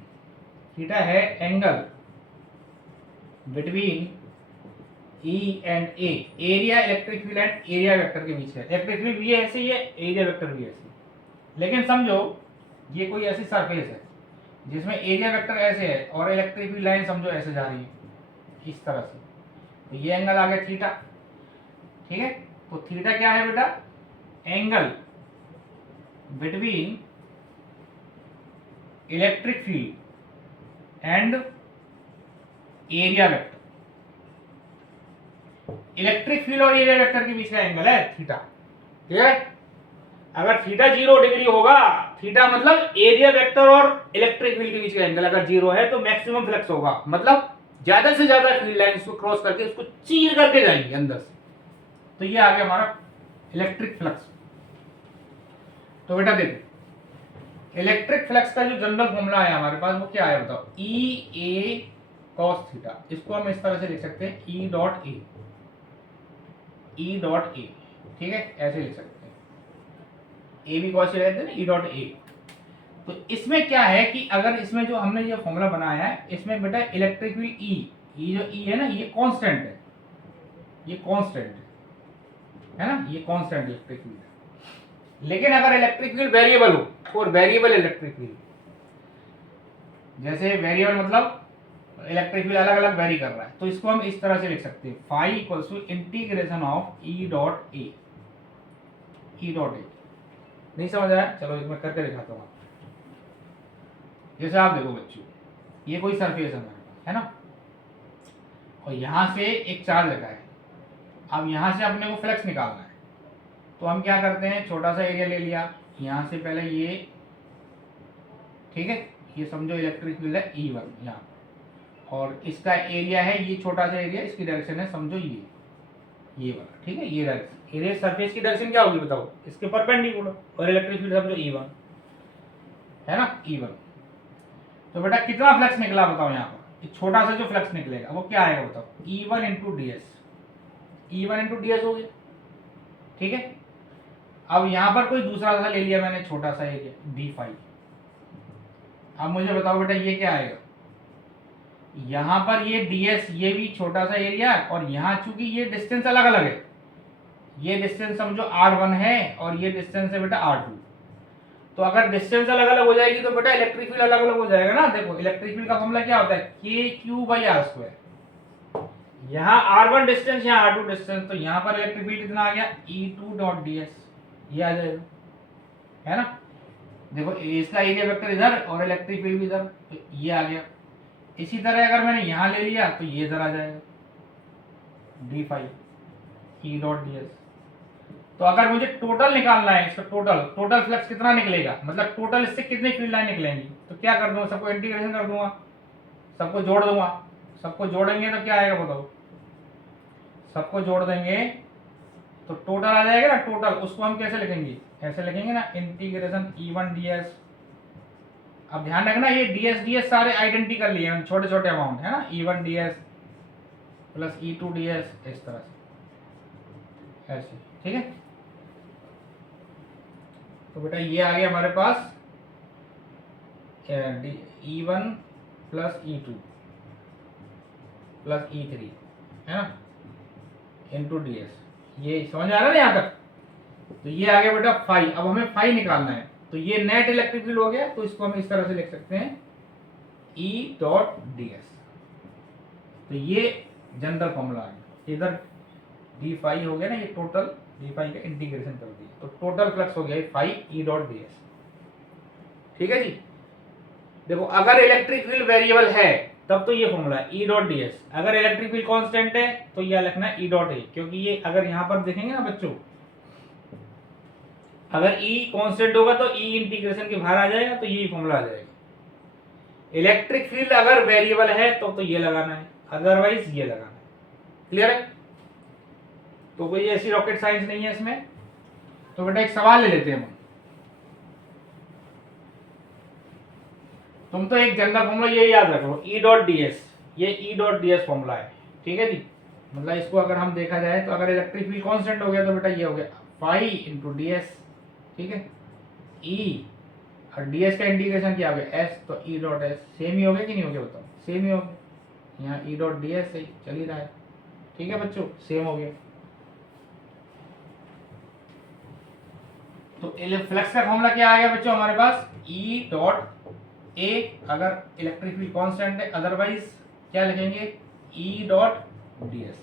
थीटा है angle between E and A, area electric field and area vector के बीच है। इलेक्ट्रिक फील्ड भी ऐसे ही है, एरिया वेक्टर भी ऐसे, लेकिन समझो ये कोई ऐसी सरफेस है जिसमें एरिया वेक्टर ऐसे है और इलेक्ट्रिक फील्ड लाइन समझो ऐसे जा रही है इस तरह से, तो ये एंगल आ गया थीटा, ठीक है। तो थीटा क्या है बेटा, angle between electric field and area vector, electric field और एरिया वेक्टर के बीच का एंगल है थीटा, ठीक है। अगर थीटा 0 डिग्री होगा, थीटा मतलब एरिया वेक्टर और इलेक्ट्रिक फील्ड के बीच का एंगल अगर 0 है तो मैक्सिमम फ्लक्स होगा, मतलब ज्यादा से ज्यादा फील्ड लाइन को क्रॉस करके उसको चीर करके जाएंगे अंदर से, तो ये आ गया हमारा इलेक्ट्रिक फ्लक्स। तो बेटा देखो इलेक्ट्रिक फ्लक्स का जो जनरल फॉर्मूला है हमारे पास वो क्या है बताओ, ई ए कॉस थीटा, इसको हम इस तरह से लिख सकते हैं ई डॉट ए, ई डॉट ए, ठीक है, ऐसे लिख सकते हैं, ए भी कॉस रहते हैं ना, ई डॉट ए। तो इसमें क्या है कि अगर इसमें जो हमने ये फॉर्मूला बनाया है इसमें बेटा इलेक्ट्रिक फील्ड ई जो ई है ना ये कांस्टेंट है, ये कांस्टेंट है ना, ये कांस्टेंट इलेक्ट्रिक फील्ड। लेकिन अगर इलेक्ट्रिक फील्ड वेरिएबल हो, और वेरिएबल इलेक्ट्रिक फील्ड, जैसे वेरिएबल मतलब इलेक्ट्रिक फील्ड अलग अलग वेरी कर रहा है, तो इसको हम इस तरह से लिख सकते हैं phi equals to integration of E dot A, E dot A. नहीं समझ आया, चलो इसमें करके दिखाता हूँ। जैसे आप देखो बच्चों, ये कोई सरफेस है हमारे पास, है ना, और यहां से एक चार्ज लगा है, अब यहां से अपने को फ्लक्स निकालना है, तो हम क्या करते हैं, छोटा सा एरिया ले लिया, यहां से पहले ये, ठीक है, ये समझो इलेक्ट्रिक फील्ड है E1 यहाँ, और इसका एरिया है ये छोटा सा एरिया, इसकी डायरेक्शन है समझो ये वाला, ठीक है, ये डायरेक्शन, एरिया सरफेस की डायरेक्शन क्या होगी बताओ, इसके परपेंडिकुलर, और इलेक्ट्रिक फील्ड समझो E1 है ना, E1। तो बेटा कितना फ्लक्स निकला बताओ यहाँ पर, छोटा सा जो फ्लक्स निकलेगा वो क्या आएगा बताओ, E1 into D S, E1 into D S हो गया, ठीक है। अब यहाँ पर कोई दूसरा सा ले लिया मैंने छोटा सा एरिया B5, अब मुझे बताओ बेटा ये क्या आएगा, यहां पर ये ds ये भी छोटा सा एरिया, और यहां चूंकि ये डिस्टेंस अलग अलग है, ये डिस्टेंस समझो r1 है और ये डिस्टेंस है बेटा r2, तो अगर डिस्टेंस अलग अलग हो जाएगी तो बेटा इलेक्ट्रिक फील्ड अलग अलग हो जाएगा ना। देखो इलेक्ट्रिक फील्ड का फॉर्मूला क्या होता है, KQ/r², यहाँ r1 डिस्टेंस, यहाँ r2 डिस्टेंस, तो यहाँ पर इलेक्ट्रिक फील्ड कितना आ गया, E2.ds, ये आ जाएगा, है ना। देखो इसका एरिया वेक्टर इधर और इलेक्ट्रिक फील्ड भी इधर, तो ये आ गया। इसी तरह अगर मैंने यहां ले लिया तो ये इधर आ जाएगा D5 E.ds। तो अगर मुझे टोटल निकालना है इसका, टोटल फ्लक्स कितना निकलेगा, मतलब टोटल इससे कितनी फील्ड लाइन निकलेंगी, तो क्या कर दूंगा, सबको इंटीग्रेशन कर दूंगा, सबको जोड़ दूंगा, सबको जोड़ेंगे तो क्या आएगा बताओ, सबको जोड़ देंगे तो टोटल आ जाएगा ना, टोटल उसको हम कैसे लिखेंगे, ऐसे लिखेंगे ना, इंटीग्रेशन E1 ds। अब ध्यान रखना ये ds सारे आइडेंटिकल लिए हैं, छोटे छोटे अमाउंट है ना, E1 ds plus E2 ds, इस तरह से ऐसे, ठीक है। तो बेटा ये आ गया हमारे पास E1 plus E2 plus E3 है ना इंटू ds। ये समझ आ रहा है ना यहाँ तक? तो ये आ गया बेटा फाई। अब हमें फाई निकालना है, तो ये नेट इलेक्ट्रिक फील्ड हो गया, तो इसको हम इस तरह से लिख सकते हैं E डॉट ds। तो ये जनरल फॉर्मूला आ गया। इधर डी फाई हो गया ना, ये टोटल डी फाई का इंटीग्रेशन कर दिया, तो टोटल फ्लक्स हो गया फाई E डॉट ds। ठीक है जी। देखो अगर इलेक्ट्रिक फील्ड वेरिएबल है तब तो ये फॉर्मूला है E डॉट ds। अगर इलेक्ट्रिक फील्ड कांस्टेंट है तो यह लिखना है E डॉट a, क्योंकि ये अगर यहां पर देखेंगे ना बच्चों, अगर E कांस्टेंट होगा तो E इंटीग्रेशन के बाहर आ जाएगा, तो यही फॉर्मूला आ जाएगा। इलेक्ट्रिक फील्ड अगर वेरिएबल है तो ये लगाना है, अदरवाइज ये लगाना है। क्लियर है? तो कोई ऐसी रॉकेट साइंस नहीं है इसमें। तो बेटा एक सवाल ले लेते हैं हम। तुम तो एक जनरल फॉर्मूला ये याद रखो E डॉट ds, ये E डॉट ds फॉर्मूला है। ठीक है जी। मतलब इसको अगर हम देखा जाए तो अगर इलेक्ट्रिक फील्ड कांस्टेंट हो गया तो बेटा ये हो गया फाई इंटू ds। ठीक है, E और ds का इंटीग्रेशन क्या हो गया s, तो E डॉट s। सेम ही हो गया कि नहीं हो गया बताओ? सेम ही हो गया। यहाँ E डॉट ds सही चल ही रहा है। ठीक है बच्चों, सेम हो गया। तो फ्लक्स का फॉर्मूला क्या आ गया बच्चों हमारे पास? E डॉट a अगर इलेक्ट्रिक फील्ड कांस्टेंट है, अदरवाइज क्या लिखेंगे? E dot ds।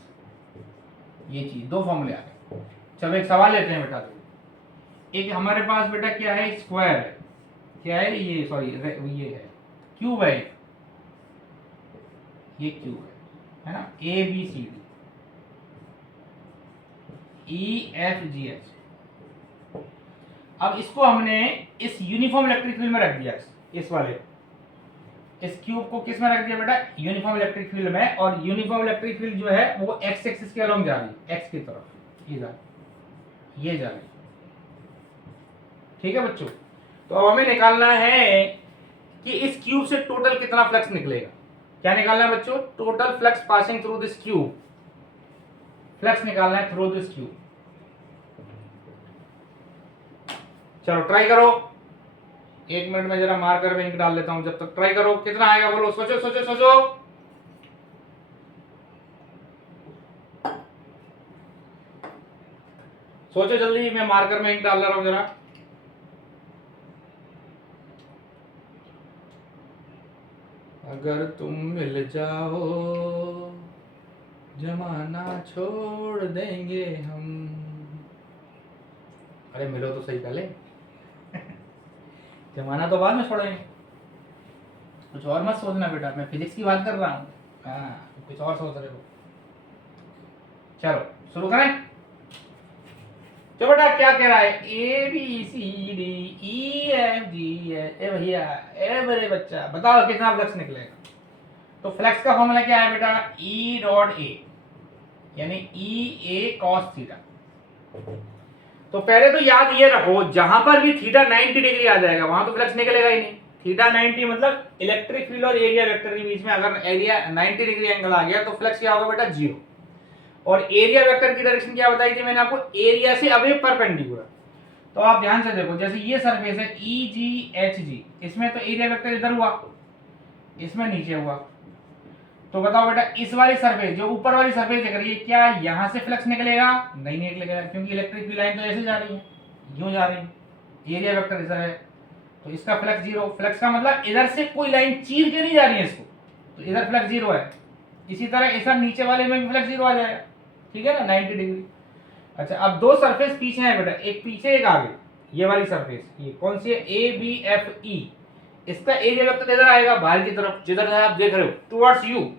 ये चीज दो फॉर्मूले आ गए। चलो एक सवाल लेते हैं बेटा। तो एक हमारे पास बेटा क्या है? स्क्वायर है। क्या है ये? सॉरी ये है क्यूब है। ये क्यूब है ना, A B C D E F G H. अब इसको हमने इस यूनिफॉर्म इलेक्ट्रिक फील्ड में रख दिया, इस वाले इस क्यूब को किस में रख दिया बेटा? यूनिफॉर्म इलेक्ट्रिक फील्ड में। और यूनिफॉर्म इलेक्ट्रिक फील्ड जो है वो एक्स एक्सिस के अलोंग जा रही है, एक्स की तरफ ये जा रही है। ठीक है बच्चों। तो अब हमें निकालना है कि इस क्यूब से टोटल कितना फ्लक्स निकलेगा। क्या निकालना है बच्चों? Total flux passing through this cube. Flux निकालना है थ्रू दिस क्यूब। चलो ट्राई करो। एक मिनट में जरा मार्कर में इंक डाल लेता हूं, जब तक ट्राई करो। कितना आएगा बोलो? सोचो सोचो सोचो। सोचो जल्दी, मैं मार्कर में इंक डाल रहा हूं जरा। अगर तुम मिल जाओ जमाना छोड़ देंगे हम। अरे मिलो तो सही पहले। जमाना तो बाद में छोड़ेंगे। कुछ और मत सोचना बेटा, मैं फिजिक्स की बात कर रहा हूँ। हाँ कुछ और सोच रहे हो। चलो शुरू करें। तो बेटा क्या कह रहा है? A B C D E F G H. ए भैया, ए मेरे बच्चा, बताओ कितना फ्लक्स निकलेगा? तो फ्लक्स का फॉर्मूला क्या है बेटा? ई डॉट ए, यानी ई ए कॉस थीटा। तो पहले तो याद ये रखो, जहां पर भी थीटा 90 डिग्री आ जाएगा वहां तो फ्लक्स निकलेगा ही नहीं। थीटा 90 मतलब इलेक्ट्रिक फील्ड और एरिया वेक्टर के बीच में अगर एरिया 90 डिग्री एंगल आ गया तो फ्लक्स क्या होगा बेटा? जीरो। और एरिया वेक्टर की डायरेक्शन क्या बताई थी मैंने आपको? एरिया से अवे परपेंडिकुलर। तो आप ध्यान से देखो, जैसे ये सरफेस है ई जी एच जी, इसमें तो एरिया वेक्टर इधर हुआ, इसमें नीचे हुआ। तो बताओ बेटा इस वाली सरफेस, जो ऊपर वाली सरफेस दिख रही है, क्या यहां से फ्लक्स निकलेगा? नहीं निकलेगा, क्योंकि इलेक्ट्रिक फील्ड लाइन तो ऐसे जा रही है, यूं जा रही है। एरिया वेक्टर इधर है तो इसका फ्लक्स जीरो। फ्लक्स का मतलब इधर से कोई लाइन चीर के नहीं जा रही है इसको, तो इधर फ्लक्स जीरो है। इसी तरह ऐसा नीचे वाले में भी फ्लक्स जीरो आ जाएगा। ठीक है ना, 90 डिग्री। अच्छा अब दो सरफेस पीछे है बेटा, एक पीछे एक आगे। ये वाली सरफेस ये कौन सी है? A B F E. इसका एरिया वेक्टर इधर आएगा बाहर की तरफ, जिधर से आप देख रहे हो, टुवर्ड्स यू।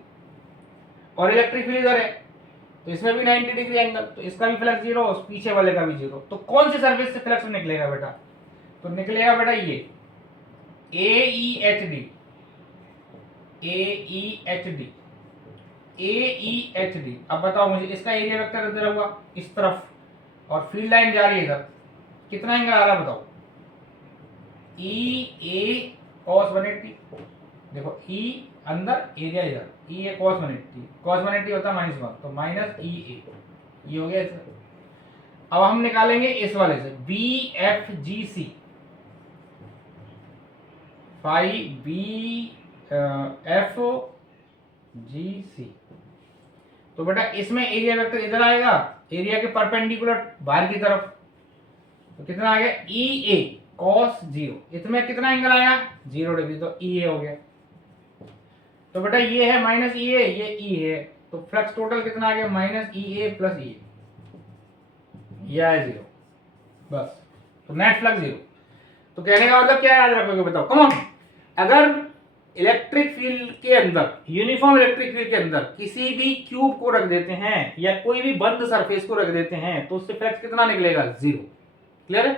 और इलेक्ट्रिक फील्ड इधर है तो इसमें भी 90 डिग्री एंगल, तो इसका भी फ्लक्स जीरो, पीछे वाले का भी जीरो। तो कौन सी सरफेस से फ्लक्स निकलेगा बेटा? तो निकलेगा बेटा ये ए ई एच डी, ए ई एच डी, ए ई एच डी। अब बताओ मुझे, इसका एरिया वेक्टर इधर हुआ इस तरफ और फील्ड लाइन जा रही है इधर, कितना एंगल आ रहा है बताओ? ई ए cos 180। देखो ई अंदर, एरिया इधर, ई ए cos 180। cos 180 होता है -1, तो माइनस ई ए, ये हो गया सर। अब हम निकालेंगे इस वाले से बी एफ जी सी। फाई बी एफ जी सी। तो बेटा इसमें एरिया वेक्टर इधर आएगा, एरिया के परपेंडिकुलर बाहर की तरफ, तो कितना आ गया ई ए कॉस 0। इसमें कितना एंगल आया 0 डिग्री, तो ई ए हो गया। तो बेटा ये है माइनस ई ए, ये ई है, तो फ्लक्स टोटल कितना आ गया माइनस ई ए प्लस ई ए, यह है 0 बस। तो नेट फ्लक्स 0। तो कहने का मतलब क्या याद रखोगे बताओ, कम ऑन। अगर इलेक्ट्रिक फील्ड के अंदर, यूनिफॉर्म इलेक्ट्रिक फील्ड के अंदर किसी भी क्यूब को रख देते हैं या कोई भी बंद सरफेस को रख देते हैं तो उससे फ्लक्स कितना निकलेगा 0। क्लियर है?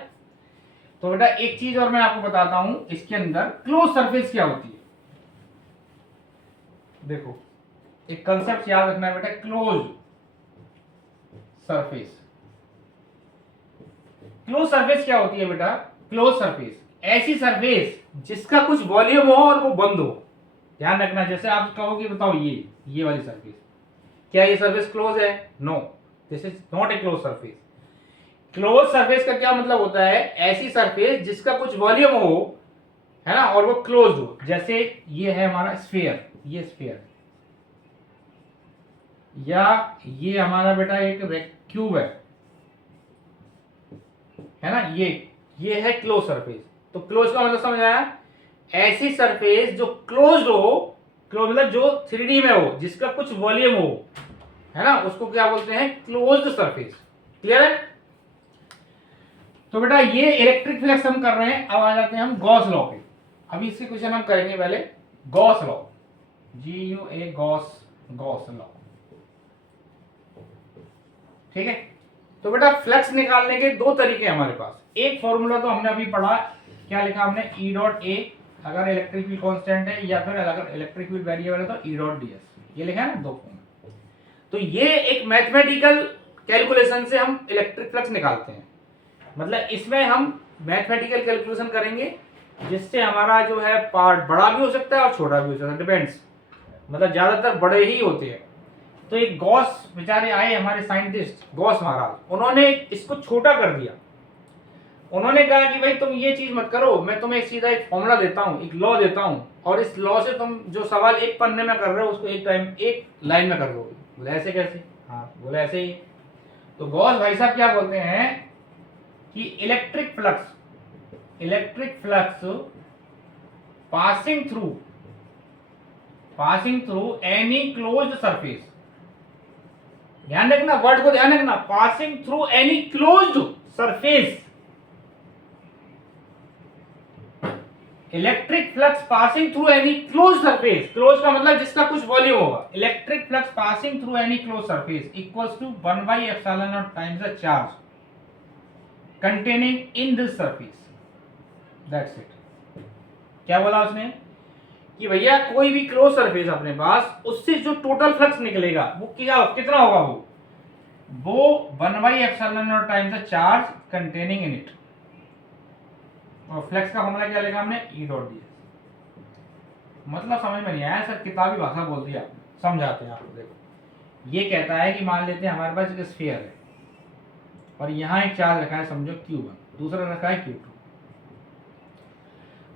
तो बेटा एक चीज और मैं आपको बताता हूं, इसके अंदर क्लोज सरफेस क्या होती है। देखो एक कंसेप्ट याद रखना है बेटा, क्लोज सरफेस। क्लोज सरफेस क्या होती है बेटा? क्लोज सरफेस ऐसी सरफेस जिसका कुछ वॉल्यूम हो और वो बंद हो। ध्यान रखना, जैसे आप कहोगे बताओ ये वाली सरफेस, क्या ये सरफेस क्लोज है? No, this is not a close surface. Close surface का क्या मतलब होता है? ऐसी सरफेस जिसका कुछ वॉल्यूम हो, है ना, और वो क्लोज हो। जैसे ये है हमारा स्फीयर, ये स्फीयर, या ये हमारा बेटा एक क्यूब है ना, ये है क्लोज सरफेस। तो क्लोज का मतलब समझ आया? ऐसी सरफेस जो क्लोज्ड हो, क्लोज मतलब जो 3D में हो, जिसका कुछ वॉल्यूम हो, है ना, उसको क्या बोलते हैं? Closed surface. क्लियर है? तो बेटा ये इलेक्ट्रिक फ्लक्स हम कर रहे हैं। अब आ जाते हैं हम गॉस लॉ पे। अभी इसके क्वेश्चन हम करेंगे पहले Gauss law, GUA Gauss law. ठीक है? तो बेटा फ्लक्स निकालने के दो तरीके हमारे पास। एक फॉर्मूला तो हमने अभी पढ़ा, क्या लिखा हमने? E डॉट ए अगर इलेक्ट्रिक फील्ड कांस्टेंट है, या फिर अगर इलेक्ट्रिक फील्ड वेरिएबल है तो E डॉट ds, ये लिखा है ना, दो फॉर्मूला। तो ये एक मैथमेटिकल कैलकुलेशन से हम इलेक्ट्रिक फ्लक्स निकालते हैं। मतलब इसमें हम मैथमेटिकल कैलकुलेशन करेंगे जिससे हमारा जो है पार्ट बड़ा भी हो सकता है और छोटा भी हो सकता है, डिपेंड्स। मतलब ज्यादातर बड़े ही होते हैं। तो एक गॉस बेचारे आए हमारे साइंटिस्ट, गॉस महाराज, उन्होंने इसको छोटा कर दिया। उन्होंने कहा कि भाई तुम ये चीज मत करो, मैं तुम्हें सीधा एक फॉर्मूला देता हूँ, एक लॉ देता हूँ, और इस लॉ से तुम जो सवाल एक पन्ने में कर रहे हो उसको एक लाइन में कर लोगे। बोले ऐसे कैसे? हाँ, बोले ऐसे ही। तो गॉस भाई साहब क्या बोलते हैं कि electric flux passing through any closed surface. ध्यान रखना, वर्ड को ध्यान रखना, passing through any closed surface. Electric flux passing through any close surface, close का मतलब जिसका कुछ वॉल्यूम होगा। Electric flux passing through any close surface equals to 1/ε0 times the charge containing in this surface. That's it. क्या बोला उसने कि भैया कोई भी क्लोज सरफेस अपने पास, उससे जो टोटल फ्लक्स निकलेगा वो कितना होगा? वो 1/ε0 times the charge containing in it. और फ्लक्स का फॉर्मूला क्या लिखा हमने? E dot ds। मतलब समझ में नहीं आया सर, किताबी भाषा बोल दी आपने, समझाते हैं आपको। देखो ये कहता है कि मान लेते हैं हमारे पास एक स्फीयर है और यहाँ एक चार्ज रखा है, समझो Q1, दूसरा रखा है Q2।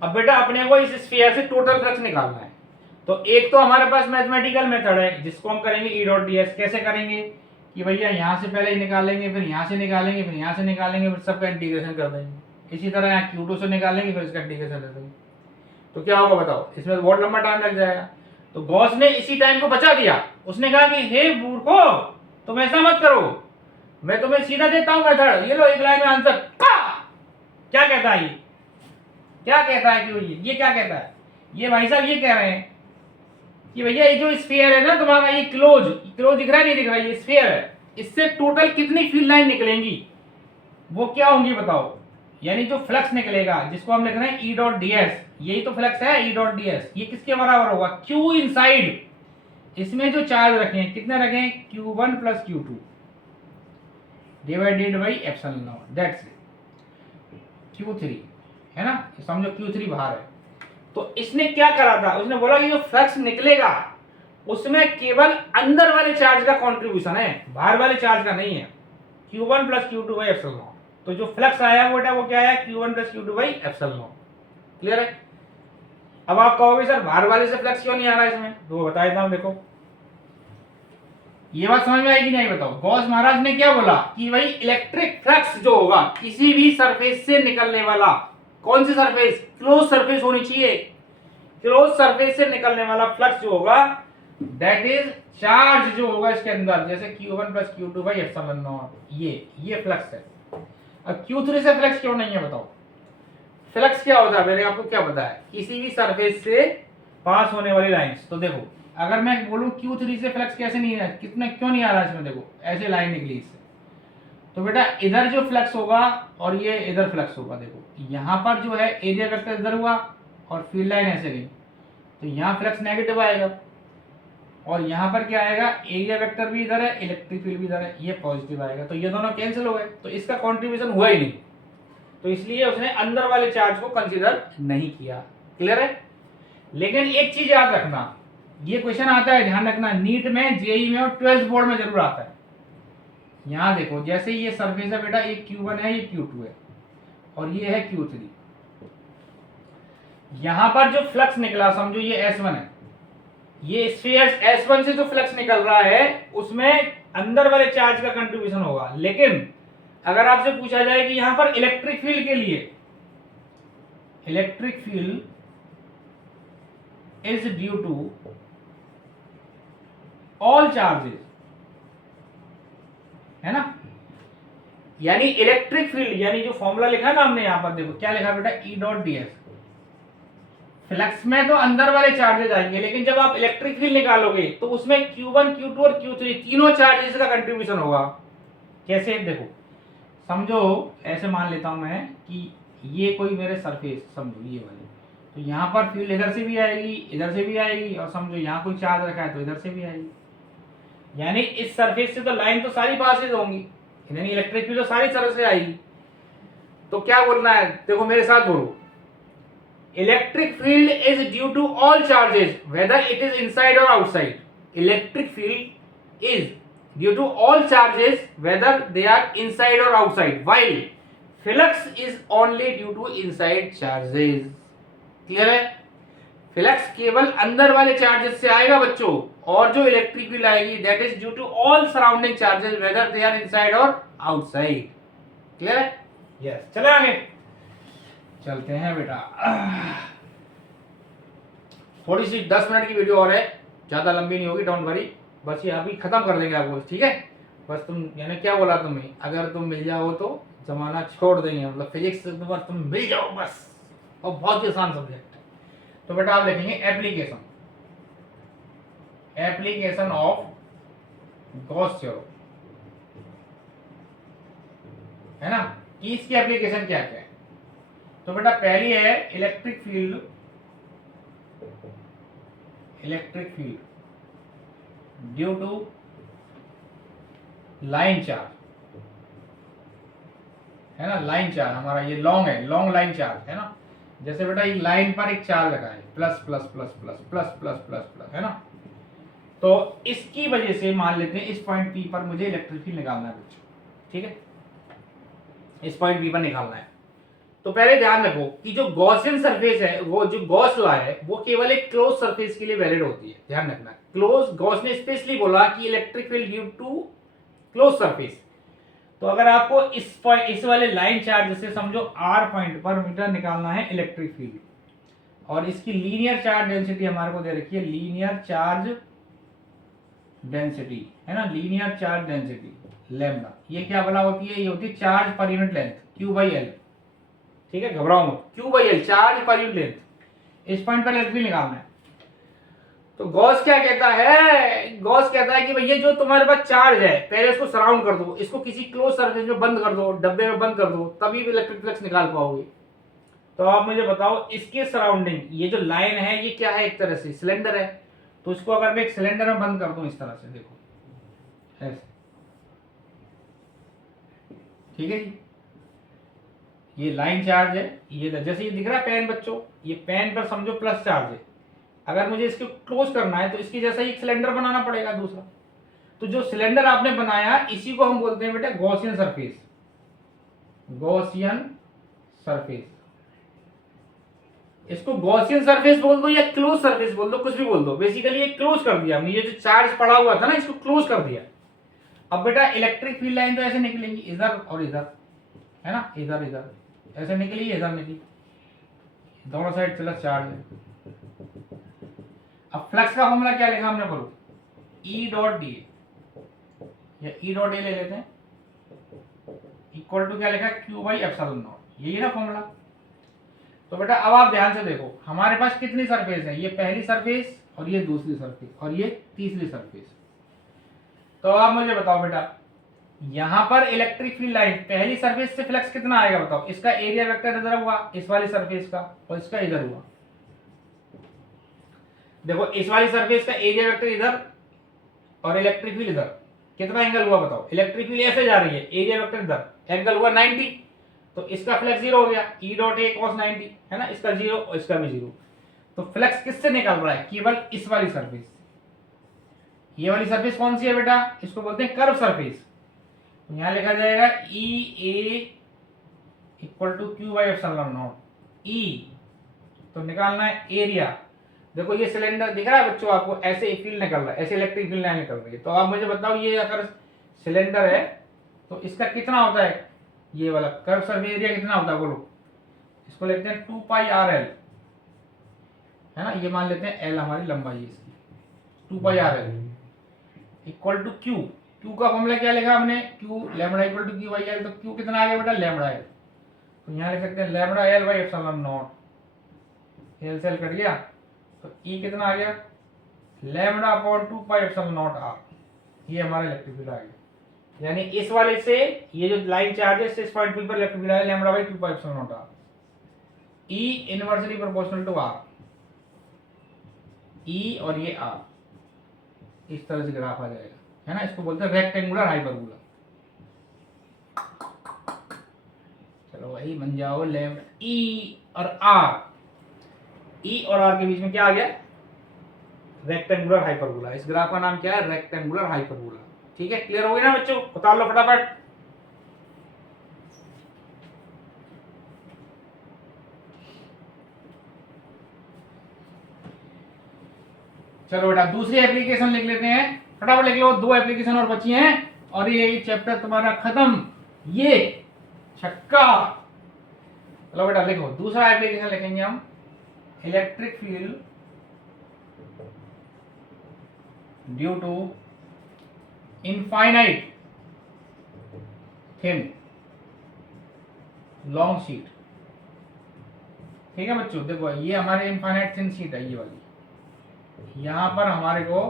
अब बेटा अपने को इस स्फीयर से टोटल फ्लक्स निकालना है। तो एक तो हमारे पास मैथमेटिकल मेथड है जिसको हम करेंगे E डॉट ds। कैसे करेंगे कि भैया यहाँ से पहले निकालेंगे, फिर यहाँ से निकालेंगे, फिर यहाँ से निकालेंगे, फिर सबका इंटीग्रेशन कर देंगे। इसी तरह यहाँ Q2 से निकालेंगे, फिर इसका इंटीग्रेशन कर देंगे। तो क्या होगा बताओ? इसमें बहुत लंबा टाइम लग जाएगा। तो गॉस ने इसी टाइम को बचा दिया। उसने कहा कि हे मूर्खो, तुम ऐसा मत करो, मैं तुम्हें सीधा देता हूं मेथड, ये लो एक लाइन में आंसर। क्या कहता है ये? क्या कहता है कि ये क्या कहता है? ये भाई साहब ये कह रहे हैं कि भैया ये जो स्फीयर है ना तुम्हारा, ये क्लोज दिख रहा है, नहीं दिख रहा है, ये स्फीयर है, इससे टोटल कितनी फील्ड लाइन निकलेंगी, वो क्या होंगी बताओ? यानी जो फ्लक्स निकलेगा जिसको हम लिख रहे हैं E डॉट ds, यही तो फ्लक्स है E डॉट ds, ये किसके बराबर होगा? Q inside. इसमें जो चार्ज रखे हैं कितने रखे हैं? Q1 plus Q2 divided by ε0, that's it. Q3 है ना, समझो Q3 बाहर है। तो इसने क्या करा था? उसने बोला कि जो फ्लक्स निकलेगा उसमें केवल अंदर वाले चार्ज का कंट्रीब्यूशन है, बाहर वाले चार्ज का नहीं है। Q1 plus Q2 by ε0। तो जो फ्लक्स आया वो क्या आया? Q1 plus Q2 by ε0। Clear है? अब आप कहोगे सर बाहर वाले से फ्लक्स क्यों नहीं आ रहा है इसमें, तो बता देता हूं। देखो ये बात समझ में आएगी नहीं, बताओ। गॉस महाराज ने क्या बोला कि भाई इलेक्ट्रिक फ्लक्स जो होगा किसी भी सरफेस से निकलने वाला, कौन सी सरफेस, क्लोज सरफेस होनी चाहिए, क्लोज सरफेस से निकलने वाला फ्लक्स जो होगा दैट इज चार्ज जो होगा इसके अंदर, जैसे Q1 plus Q2 by epsilon naught, ये फ्लक्स है। अब Q3 से फ्लक्स क्यों नहीं है बताओ। फ्लक्स क्या होता है मैंने आपको क्या बताया, किसी भी सरफेस से पास होने वाली लाइंस। तो देखो अगर मैं बोलूं Q3 से फ्लक्स कैसे नहीं है, कितना क्यों नहीं आ रहा इसमें, देखो ऐसे लाइन निकली इससे, तो बेटा इधर जो फ्लक्स होगा और ये इधर फ्लक्स होगा, देखो यहाँ पर जो है एरिया वेक्टर इधर हुआ और फील्ड लाइन ऐसे गई, तो यहाँ फ्लक्स नेगेटिव आएगा, और यहाँ पर क्या आएगा, एरिया वेक्टर भी इधर है, इलेक्ट्रिक फील्ड भी इधर है, ये पॉजिटिव आएगा, तो ये दोनों कैंसिल हो गए, तो इसका कॉन्ट्रीब्यूशन हुआ ही नहीं, तो इसलिए उसने अंदर वाले चार्ज को कंसीडर नहीं किया। क्लियर है। लेकिन एक चीज याद रखना, ये क्वेश्चन आता है, ध्यान रखना, नीट में, जेई में और 12th बोर्ड में जरूर आता है। यहां देखो जैसे ये सरफेस है बेटा, ये Q1 है, ये Q2 है और ये है Q3। यहां पर जो फ्लक्स निकला समझो ये S1 है, ये स्फीयर S1 से जो फ्लक्स निकल रहा है उसमें अंदर वाले चार्ज का कंट्रीब्यूशन होगा। लेकिन अगर आपसे पूछा जाए कि यहां पर इलेक्ट्रिक फील्ड के लिए, electric field is due to all charges, है ना, यानी इलेक्ट्रिक फील्ड, यानी जो फॉर्मूला लिखा है ना हमने यहां पर, देखो क्या लिखा बेटा, E डॉट ds। फ्लक्स में तो अंदर वाले चार्जेस आएंगे, लेकिन जब आप इलेक्ट्रिक फील्ड निकालोगे तो उसमें Q1, Q2 और Q3 तीनों चार्जेस का कंट्रीब्यूशन होगा। कैसे, देखो समझो ऐसे मान लेता हूं मैं कि ये कोई मेरे सरफेस समझो ये वाली, तो यहाँ पर फील्ड इधर से भी आएगी, इधर से भी आएगी, और समझो यहाँ कोई चार्ज रखा है तो इधर से भी आएगी, यानी इस सरफेस से तो लाइन तो सारी पासेज होंगी, यानी इलेक्ट्रिक फील्ड तो सारी तरफ से आएगी। तो क्या बोलना है, देखो मेरे साथ बोलो, electric field is due to all charges whether it is inside और outside. Electric field is due to all charges whether they are inside or outside, while flux is only due to inside charges। Clear है। Flux केवल अंदर वाले charges से आएगा बच्चों, और जो इलेक्ट्रिक फील्ड आएगी that is due to all surrounding charges whether they are inside और आउटसाइड। क्लियर है। यस, चले आगे चलते हैं बेटा। थोड़ी सी 10 मिनट की वीडियो और है, ज्यादा लंबी नहीं होगी, डोंट वरी, बस ये अभी खत्म कर देंगे आपको, ठीक है। बस तुम, यानी क्या बोला तुम्हें, अगर तुम मिल जाओ तो जमाना छोड़ देंगे, मतलब फिजिक्स तुम मिल जाओ बस, और बहुत ही आसान सब्जेक्ट है। तो बेटा आप लिखेंगे application, application of Gauss theorem, है ना, कि इसकी एप्लीकेशन क्या क्या है। तो बेटा पहली है electric field, electric field due to line charge, है ना, लाइन चार्ज हमारा ये लॉन्ग है, लॉन्ग लाइन चार्ज है ना, जैसे बेटा एक लाइन पर एक चार्ज रखा है plus plus plus plus plus plus plus plus, है ना, तो इसकी वजह से मान लेते हैं इस पॉइंट P पर मुझे इलेक्ट्रिक फील्ड निकालना है बच्चों, ठीक है, इस पॉइंट P पर निकालना है। तो पहले ध्यान रखो कि जो गॉसियन सरफेस है, वो जो गॉस लॉ है वो केवल एक क्लोज सरफेस के लिए वैलिड होती है, ध्यान रखना। क्लोज, गॉस ने स्पेशली बोला कि electric field due to close surface. तो अगर आपको इस वाले लाइन चार्ज से समझो R पॉइंट पर मीटर निकालना है इलेक्ट्रिक फील्ड, और इसकी लीनियर चार्ज डेंसिटी हमारे को दे रखी है, लीनियर चार्ज डेंसिटी, है ना, लीनियर चार्ज डेंसिटी लैम्डा, ये क्या बला होती है, ये होती है charge per unit length, Q/L, ठीक है, घबराओ मत, Q/L charge per unit length. इस पॉइंट पर इलेक्ट्रिक निकालना है। तो गॉस क्या कहता है, गॉस कहता है कि भैया जो तुम्हारे पास चार्ज है पहले इसको सराउंड कर दो, इसको किसी क्लोज सरफेस में बंद कर दो, डब्बे में बंद कर दो, तभी भी इलेक्ट्रिक फ्लक्स निकाल पाओगे। तो आप मुझे बताओ इसके सराउंडिंग ये जो लाइन है ये क्या है, एक तरह से सिलेंडर है, तो इसको अगर मैं एक सिलेंडर में बंद कर दूं इस तरह से, देखो ऐसे, ठीक है जी, ये लाइन चार्ज है, ये जैसे ये दिख रहा है पेन बच्चों, ये पेन पर समझो प्लस चार्ज है, अगर मुझे इसको क्लोज करना है तो इसकी जैसा एक सिलेंडर बनाना पड़ेगा दूसरा। तो जो सिलेंडर आपने बनाया इसी को हम बोलते हैं बेटा गॉसियन सरफेस, गॉसियन सरफेस। इसको गॉसियन सरफेस बोल दो या क्लोज सरफेस बोल दो, कुछ भी बोल दो, बेसिकली ये क्लोज कर दिया हमने, ये जो चार्ज पड़ा हुआ था ना इसको क्लोज कर दिया। अब बेटा इलेक्ट्रिक फील्ड लाइन तो ऐसे निकलेंगी, इधर और इधर, है ना, इधर इधर ऐसे निकली, इधर निकली, दोनों साइड चला चार्ज है। अब फ्लक्स का फॉर्मूला क्या लिखा हमने, बोलो ई डॉट डी या ई डॉट ए ले लेते हैं, इक्वल टू क्या लिखा है, क्यू बाई एप्सिलॉन नॉट, यही ना फॉर्मूला। तो बेटा अब आप ध्यान से देखो हमारे पास कितनी सरफेस है, ये पहली सरफेस और ये दूसरी सरफेस और ये तीसरी सरफेस। तो आप मुझे बताओ बेटा यहां पर इलेक्ट्रिक फील्ड लाइन पहली सरफेस से फ्लक्स कितना आएगा बताओ, इसका एरिया वेक्टर इधर हुआ इस वाली सरफेस का और इसका इधर हुआ। देखो इस वाली सरफेस का एरिया वेक्टर इधर और इलेक्ट्रिक फील्ड इधर, कितना एंगल हुआ बताओ, इलेक्ट्रिक फील्ड ऐसे जा रही है, एरिया वेक्टर इधर, एंगल हुआ 90, तो इसका फ्लक्स 0 हो गया, ई डॉट ए cos 90, है ना, इसका 0 और इसका भी 0। तो फ्लक्स किससे निकल रहा है, केवल इस वाली सरफेस। ये वाली सरफेस कौन सी है बेटा, इसको बोलते हैं कर्व सरफेस। यहां लिखा जाएगा E A equal to Q by epsilon not, E तो निकालना है एरिया। देखो ये सिलेंडर दिख रहा है बच्चों आपको, ऐसे फील्ड निकल रहा है, ऐसे इलेक्ट्रिक फील्ड लाइन निकल रही है। तो आप मुझे बताओ ये अगर सिलेंडर है तो इसका कितना होता है, ये वाला कर्व सरफेस एरिया कितना होता है बोलो, इसको लेते हैं 2 पाई आर एल, है ना, ये मान लेते हैं एल हमारी लंबाई है इसकी, 2 pi R L equal to Q. Q का फॉर्मूला क्या लिखा हमने, Q lambda equal to Q by L, तो क्यू कितना आ गया बेटा लैम्बडा एल, तो यहाँ लिख सकते हैं lambda L by epsilon naught, L से एल कट गया तो ई कितना आ गया lambda upon 2 pi epsilon not R, ये हमारा इलेक्ट्रिक फील्ड आ गया। यानी इस वाले से ये जो लाइन चार्ज है 6 पॉइंट पर इलेक्ट्रिक फील्ड है lambda by 2 pi epsilon not R, E inversely proportional to R, E और ये आर, इस तरह से ग्राफ आ जाएगा, है ना, इसको बोलते हैं रेक्टेंगुलर हाइपरबोला। चलो भाई बन जाओ लैम्बडा ई और आर, ई और आर के बीच में क्या आ गया रेक्टेंगुलर हाइपरबोला। इस ग्राफ का नाम क्या है, रेक्टेंगुलर हाइपरबोला। ठीक है, क्लियर हो गया ना बच्चों, बता लो फटाफट। चलो बेटा दूसरी एप्लीकेशन लिख लेते हैं, फटाफट लिख लो, 2 एप्लीकेशन और बची हैं और ये चैप्टर तुम्हारा खत्म, ये छक्का। चलो बेटा लिखो, दूसरा एप्लीकेशन लिखेंगे हम, electric field due to infinite thin long sheet. ठीक है बच्चों, देखो ये हमारे इनफाइनाइट थिन शीट है, ये वाली, यहां पर हमारे को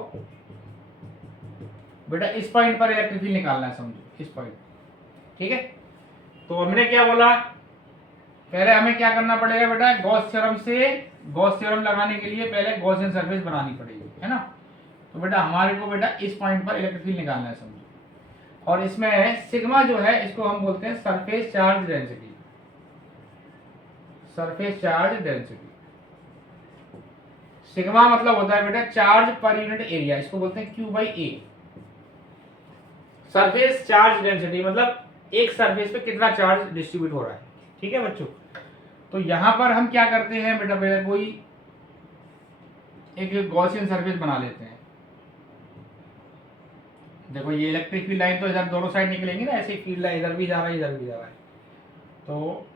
बेटा इस पॉइंट पर इलेक्ट्रिक फील्ड निकालना है, समझो इस पॉइंट, ठीक है। तो हमने क्या बोला, पहले हमें क्या करना पड़ेगा बेटा, गॉस थ्योरम लगाने के लिए पहले गॉसियन सरफेस बनानी पड़ेगी, है ना। तो बेटा हमारे को बेटा इस पॉइंट पर इलेक्ट्रिक फील्ड निकालना है, समझो। और इसमें सिग्मा जो है इसको हम बोलते हैं surface charge density, surface charge density. Sigma मतलब होता है बेटा चार्ज पर यूनिट एरिया, इसको बोलते हैं Q by A. Surface charge density मतलब एक सरफेस पे कितना चार्ज डिस्ट्रीब्यूट हो रहा है, ठीक है बच्चों। तो यहां पर हम क्या करते हैं बेटा, पहले कोई एक गॉसियन सरफेस बना लेते हैं। देखो ये इलेक्ट्रिक फील्ड लाइन तो इधर दोनों साइड निकलेंगी ना, ऐसे फील्ड लाइन इधर भी जा रहा है इधर भी जा रहा है, तो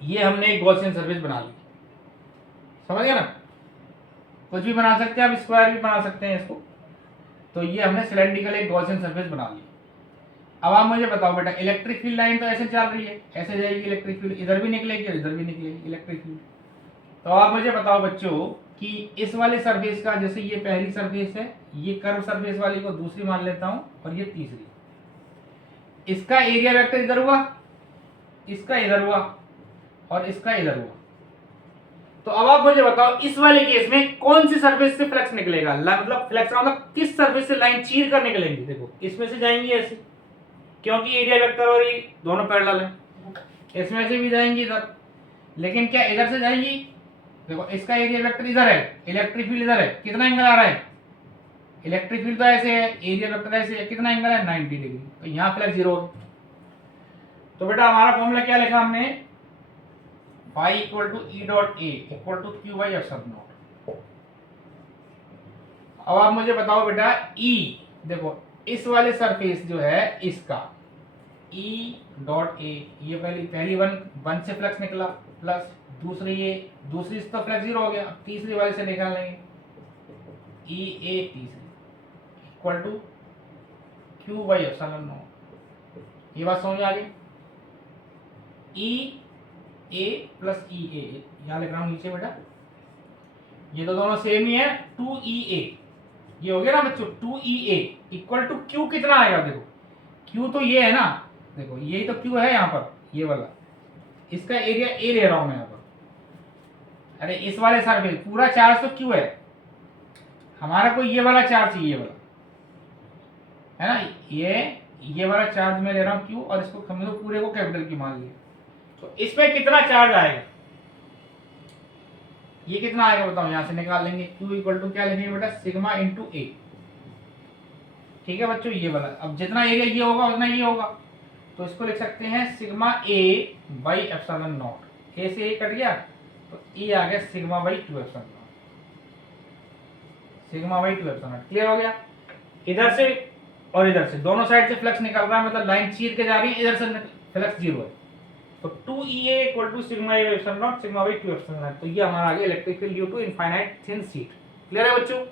ये हमने एक गॉसियन सरफेस बना ली, समझ गया ना। कुछ भी बना सकते हैं आप, स्क्वायर भी बना सकते हैं इसको। तो ये हमने सिलेंड्रिकल एक गॉसियन सरफेस बना ली। अब आप मुझे बताओ बेटा इलेक्ट्रिक फील्ड लाइन तो ऐसे चल रही है, ऐसे जाएगी इलेक्ट्रिक फील्ड, इधर भी निकलेगी और इधर भी निकलेगी इलेक्ट्रिक फील्ड। तो आप मुझे बताओ बच्चों कि इस वाले सरफेस का, जैसे ये पहली सरफेस है, ये कर्व सरफेस वाली को दूसरी मान लेता हूं और ये तीसरी, इसका एरिया वेक्टर इधर हुआ, इसका इधर हुआ और इसका इधर हुआ। तो अब आप मुझे बताओ इस वाले केस में कौन सी सरफेस से फ्लक्स निकलेगा, मतलब फ्लक्स मतलब किस सरफेस से लाइन चीर कर निकलेंगी। देखो इसमें से जाएंगी ऐसे, क्योंकि एरिया वेक्टर और ये दोनों पैरेलल है, इसमें से भी जाएंगी इधर, लेकिन क्या इधर से जाएंगी, देखो इसका एरिया वेक्टर इधर है, इलेक्ट्रिक फील्ड इधर है, कितना एंगल आ रहा है, इलेक्ट्रिक फील्ड तो ऐसे है, एरिया वेक्टर ऐसे है, कितना एंगल है 90 डिग्री, तो यहाँ फ्लक्स 0 है। तो बेटा हमारा फॉर्मूला क्या लिखा हमने, phi equal to E dot A equal to Q by epsilon naught. अब आप मुझे बताओ बेटा ई, देखो इस वाले सरफेस जो है इसका ई डॉट ए, ये पहली वन से फ्लक्स निकला प्लस दूसरी से तो फ्लक्स जीरो हो गया, अब तीसरी वाले से निकाल लेंगे ई ए तीसरी equal to Q by epsilon naught. ये बात समझ आ गई, ई ए प्लस ई ए, यहाँ लिख रहा हूँ नीचे बेटा, ये तो दोनों सेम ही है, 2EA ये हो गया ना बच्चों, 2EA इक्वल टू क्यू कितना आएगा, देखो क्यू तो ये है ना, देखो यही तो क्यू है यहाँ पर, ये वाला इसका एरिया ए ले रहा हूं मैं यहाँ पर। अरे इस वाले सरफेस पूरा चार्ज तो क्यू है हमारा, कोई ये वाला चार्ज चाहिए, ये वाला है ना, ये वाला चार्ज मैं ले रहा हूँ क्यू, और इसको हम लोग पूरे को कैपिटल की मान लिया, तो इसमें कितना चार्ज आएगा, ये कितना आएगा बताओ, यहां से निकाल लेंगे, Q इक्वल टू क्या लिखेंगे बेटा, सिग्मा इंटू ए। ठीक है बच्चों, ये वाला अब जितना एरिया ये होगा उतना ये होगा, तो इसको लिख सकते हैं sigma A by epsilon not, A से ए कट गया तो ए आ गया sigma by 2 epsilon not, sigma by 2 epsilon not. Clear हो गया, इधर से और इधर से दोनों साइड से फ्लक्स निकल रहा है, मतलब लाइन चीर के जा रही है, इधर से फ्लक्स जीरो है, तो 2EA equal to sigma A epsilon not sigma by 2 epsilon not, तो ये हमारा आ गया electric field due to infinite thin sheet. Clear है बच्चों।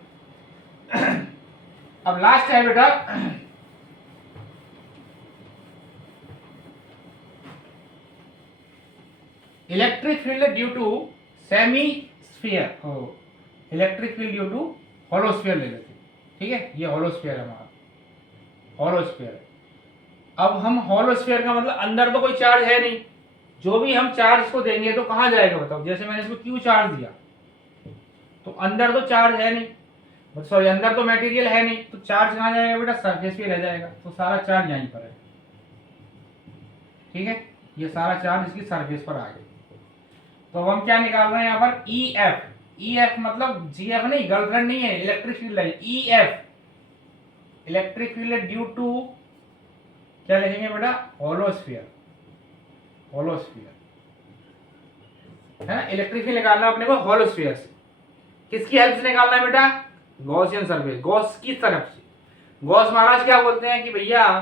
अब लास्ट है बेटा electric field due to semi sphere, electric field due to hollow sphere ले लेते, ठीक है, ये होलोस्फीयर है हमारा, होलोस्फीयर। अब हम होलोस्फीयर का मतलब अंदर तो कोई चार्ज है नहीं, जो भी हम चार्ज को देंगे तो कहां जाएगा बताओ, जैसे मैंने इसको क्यू चार्ज दिया तो अंदर तो चार्ज है नहीं, सॉरी अंदर तो मटेरियल है नहीं, तो चार्ज कहां जाएगा बेटा, सरफेस पे रह जाएगा, तो सारा चार्ज यहीं पर है, ठीक है, ये सारा चार्ज इसकी सरफेस पर आ गया। तो अब हम क्या निकाल रहे हैं यहाँ पर, EF, EF मतलब GF नहीं, गर्लफ्रेंड नहीं है, इलेक्ट्रिक फील्ड है, EF electric field due to क्या लिखेंगे बेटा, होलोस्फीयर, होलोस्फीयर है ना, इलेक्ट्रिक फील्ड निकालना अपने को होलोस्फीयर से, किसकी हेल्प से निकालना है बेटा, गॉसियन सरफेस, गॉस की तरफ से। गॉस महाराज क्या बोलते हैं कि भैया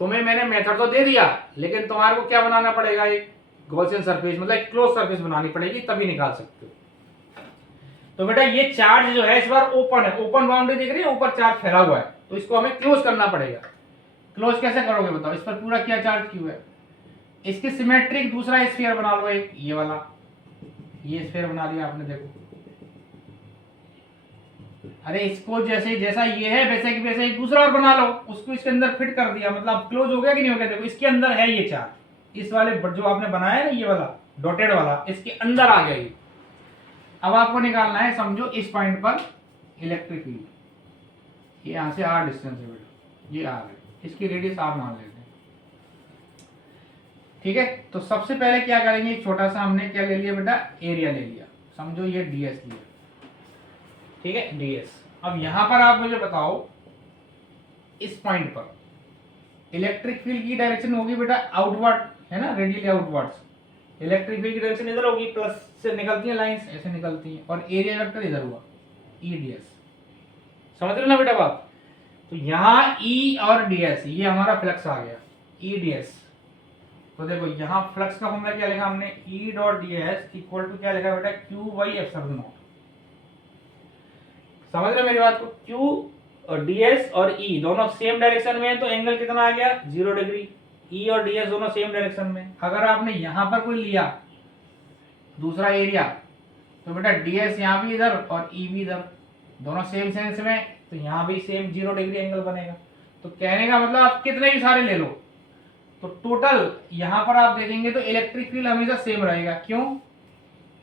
तुम्हें मैंने मेथड तो दे दिया, लेकिन तुम्हारे को क्या बनाना पड़ेगा, एक गॉसियन सरफेस मतलब एक क्लोज सरफेस बनानी पड़ेगी, तभी निकाल सकते हो। तो बेटा ये चार्ज जो है इस बार ओपन है, ओपन बाउंड्री दिख रही है, ऊपर चार्ज फैला हुआ है, तो इसको हमें क्लोज करना पड़ेगा। क्लोज कैसे करोगे बताओ, इस पर पूरा क्या चार्ज क्यों है, इसकी सिमेट्रिक दूसरा स्फीयर बना लो, एक ये वाला, ये स्फीयर बना लिया आपने, देखो अरे इसको जैसे जैसा ये है वैसे कि वैसे एक दूसरा और बना लो, उसको इसके अंदर फिट कर दिया, मतलब क्लोज हो गया कि नहीं हो गया, देखो इसके अंदर है ये चार्ज, इस वाले जो आपने बनाया है ना ये वाला डॉटेड वाला, इसके अंदर आ गया ये। अब आपको निकालना है, समझो इस पॉइंट पर इलेक्ट्रिक फील्ड, ये यहां से r डिस्टेंस है बेटा, ये r है, इसकी रेडियस r मान लेते हैं, ठीक है। तो सबसे पहले क्या करेंगे, छोटा सा हमने क्या ले लिया बेटा, एरिया ले लिया, समझो ये ds लिया, ठीक है, ds। अब यहां पर आप मुझे बताओ इस पॉइंट पर इलेक्ट्रिक फील्ड की डायरेक्शन होगी बेटा आउटवर्ड, है ना, रेडियली आउटवर्ड्स, इलेक्ट्रिक फील्ड की डायरेक्शन इधर होगी, प्लस से निकलती है लाइंस, ऐसे निकलती हैं, और एरिया वेक्टर इधर हुआ EDS, समझ रहे हो ना बेटा बात। तो यहाँ E और DS ये हमारा फ्लक्स आ गया EDS, तो देखो यहाँ फ्लक्स का फॉर्मूला क्या लिखा हमने, E dot DS equal to क्या लिखा बेटा, Q बाई एप्सिलॉन नॉट, समझ रहे हो मेरी बात को, Q और DS और E दोनों सेम डायरेक्शन में है, तो एंगल कितना आ गया 0 डिग्री, E और DS दोनों सेम डायरेक्शन में। अगर आपने यहां पर कोई लिया दूसरा एरिया, तो बेटा DS यहाँ भी इधर और E भी इधर, दोनों सेम सेंस में, तो यहाँ भी सेम 0 डिग्री एंगल बनेगा। तो कहने का मतलब आप कितने भी सारे ले लो, तो टोटल यहाँ पर आप देखेंगे तो इलेक्ट्रिक फील्ड हमेशा सेम रहेगा, क्यों,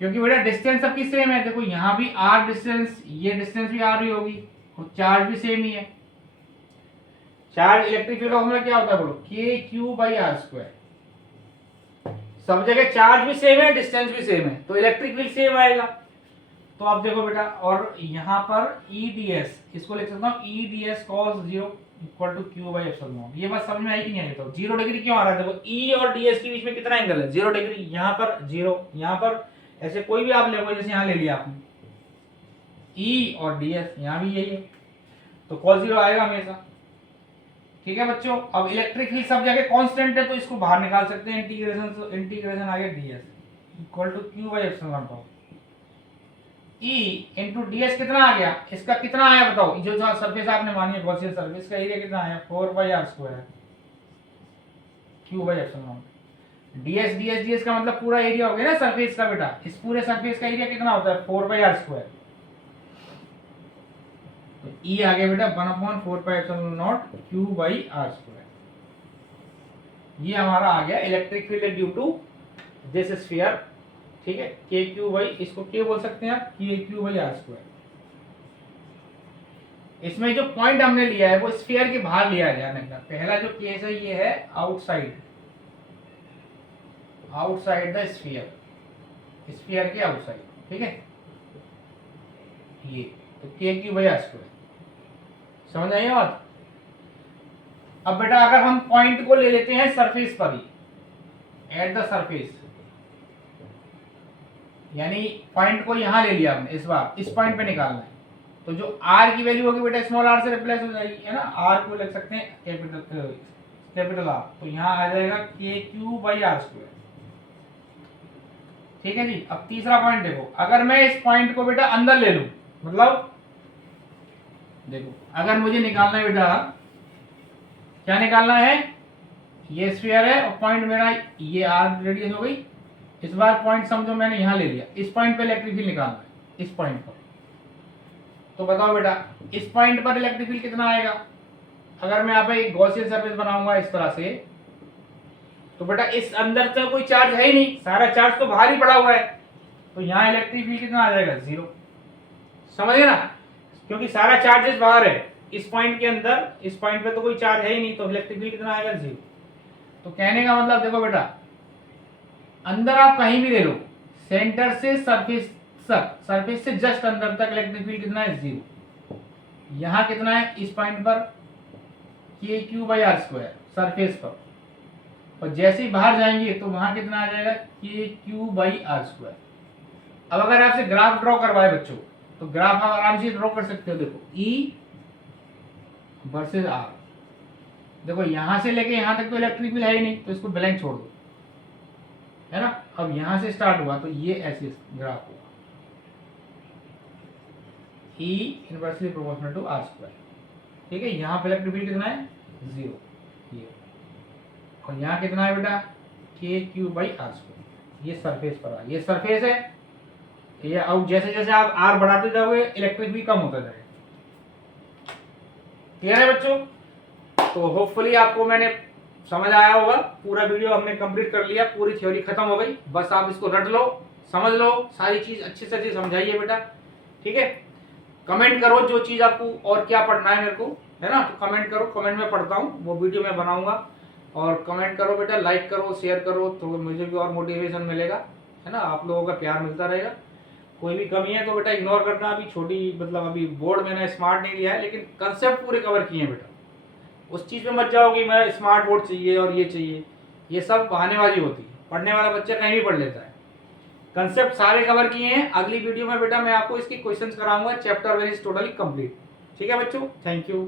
क्योंकि बेटा डिस्टेंस सबकी सेम है, देखो यहाँ भी r डिस्टेंस, ये डिस्टेंस भी r ही होगी, और चार्ज भी सेम ही है। चार्ज इलेक्ट्रिक फील्ड का फॉर्मूला क्या होता है बोलो, KQ बाई r स्क्वायर, सब जगह चार्ज भी सेम है, डिस्टेंस भी सेम है, तो इलेक्ट्रिक फील्ड सेम आएगा। तो आप देखो बेटा, और यहाँ पर ई डी एस, इसको लिख सकता हूँ E D S cos zero equal to Q by epsilon naught. ये बात समझ में आई कि नहीं आई? तो 0 डिग्री क्यों आ रहा है? देखो ई और डी एस के बीच में कितना एंगल है? 0 डिग्री। यहाँ पर 0, यहाँ पर ऐसे कोई भी आप ले, जैसे यहाँ ले लिया आपने ई और डी एस, यहाँ भी यही है, तो कॉस जीरो आएगा हमेशा। ठीक है बच्चों, अब इलेक्ट्रिक फील्ड सब जगह कांस्टेंट है तो इसको बाहर निकाल सकते हैं, इंटीग्रेशन आ गया ds equal to Q by epsilon not. E into ds कितना आ गया? इसका कितना आया बताओ? जो सरफेस आपने मानी है गॉसियन सरफेस का एरिया कितना आया? 4/r² Q by epsilon not. ds का मतलब पूरा एरिया हो गया ना सरफेस का बेटा। इस पूरे सरफेस का एरिया कितना होता है? 4/r²। तो ई आ गया बेटा 1/4πε0 Q/r²। ये हमारा आ गया electric field due to this sphere. ठीक है, के क्यू बाई, इसको के बोल सकते हैं आप, के क्यू बाई r²। इसमें जो पॉइंट हमने लिया है वो स्फीयर के बाहर लिया है, ध्यान रखना। पहला जो केस है ये है outside, outside the sphere, sphere के आउटसाइड। ठीक है, ये तो के क्यू बाई r²। समझ आई बात? अब बेटा अगर हम पॉइंट को ले लेते हैं सरफेस पर ही, एट द सरफेस, यानी पॉइंट को यहां ले लिया हमने, इस बार इस पॉइंट पे निकालना है, तो जो r की वैल्यू होगी बेटा स्मॉल r से रिप्लेस हो जाएगी, है ना। r को लिख सकते हैं कैपिटल R, तो यहां आ जाएगा के क्यू बाई r²। ठीक है जी। अब तीसरा पॉइंट देखो, अगर मैं इस पॉइंट को बेटा अंदर ले लूं, मतलब देखो अगर मुझे निकालना है बेटा, क्या निकालना है? ये स्फीयर है और पॉइंट मेरा ये r रेडियस हो गई। इस बार पॉइंट समझो मैंने यहां ले लिया, इस पॉइंट पे इलेक्ट्रिक फील्ड निकालना है, इस पॉइंट पर। तो बताओ बेटा इस पॉइंट पर इलेक्ट्रिक फील्ड कितना आएगा? अगर मैं यहाँ पे एक गॉसियन सरफेस बनाऊंगा इस तरह से, तो बेटा इस अंदर तो कोई चार्ज है ही नहीं, सारा चार्ज तो बाहर ही पड़ा हुआ है, तो यहाँ इलेक्ट्रिक फील्ड कितना आ जाएगा? 0। समझ गए ना, क्योंकि सारा चार्जेस बाहर है इस पॉइंट के अंदर, इस पॉइंट पे तो कोई चार्ज है ही नहीं, तो इलेक्ट्रिक फील्ड कितना आएगा? 0। तो कहने का मतलब देखो बेटा, अंदर आप कहीं भी ले लो, सेंटर से सरफेस तक, सरफेस से जस्ट अंदर तक इलेक्ट्रिक फील्ड कितना है? 0। यहाँ कितना है? इस पॉइंट पर के क्यू बाई r² सरफेस पर, और जैसे ही बाहर जाएंगे तो वहां कितना आ जाएगा? के क्यू बाई r²। अब अगर आपसे ग्राफ ड्रॉ करवाए बच्चों, तो ग्राफ आप आराम से ड्रॉ कर सकते हो। देखो E वर्सेस R, देखो यहां से लेके यहां तक तो इलेक्ट्रिक फील्ड है ही नहीं, तो इसको ब्लैंक छोड़ दो, है ना। अब यहां से स्टार्ट हुआ तो ये ऐसे ग्राफ होगा, E inversely proportional to r²। ठीक है, यहाँ पे इलेक्ट्रिक फील्ड कितना है? 0। ये और यहाँ कितना है बेटा? K Q by r²। ये सरफेस पर है, ये सरफेस है ये। अब जैसे जैसे आप r बढ़ाते जाओगे इलेक्ट्रिक फील्ड कम होता जाएगा। क्लियर है बच्चों? तो होपफुली आपको मैंने समझ आया होगा। पूरा वीडियो हमने कंप्लीट कर लिया, पूरी थ्योरी खत्म हो गई, बस आप इसको रट लो, समझ लो, सारी चीज अच्छे से अच्छे समझाइए बेटा। ठीक है, कमेंट करो जो चीज आपको और क्या पढ़ना है मेरे को, है ना, तो कमेंट करो, कमेंट में पढ़ता हूँ, वो वीडियो मैं बनाऊंगा। और कमेंट करो बेटा, लाइक करो, शेयर करो, तो मुझे भी और मोटिवेशन मिलेगा, है ना, आप लोगों का प्यार मिलता रहेगा। कोई भी कमी है तो बेटा इग्नोर करना। अभी छोटी मतलब अभी बोर्ड मैंने स्मार्ट नहीं लिया है, लेकिन कंसेप्ट पूरे कवर किए हैं बेटा। उस चीज़ में मत जाओ कि मैं स्मार्ट बोर्ड चाहिए और ये चाहिए, ये सब बहानेबाजी होती है। पढ़ने वाला बच्चा कहीं भी पढ़ लेता है। कंसेप्ट सारे कवर किए हैं। अगली वीडियो में बेटा मैं आपको इसकी क्वेश्चंस कराऊंगा, चैप्टर 1 इज टोटली कंप्लीट। ठीक है बच्चों, थैंक यू।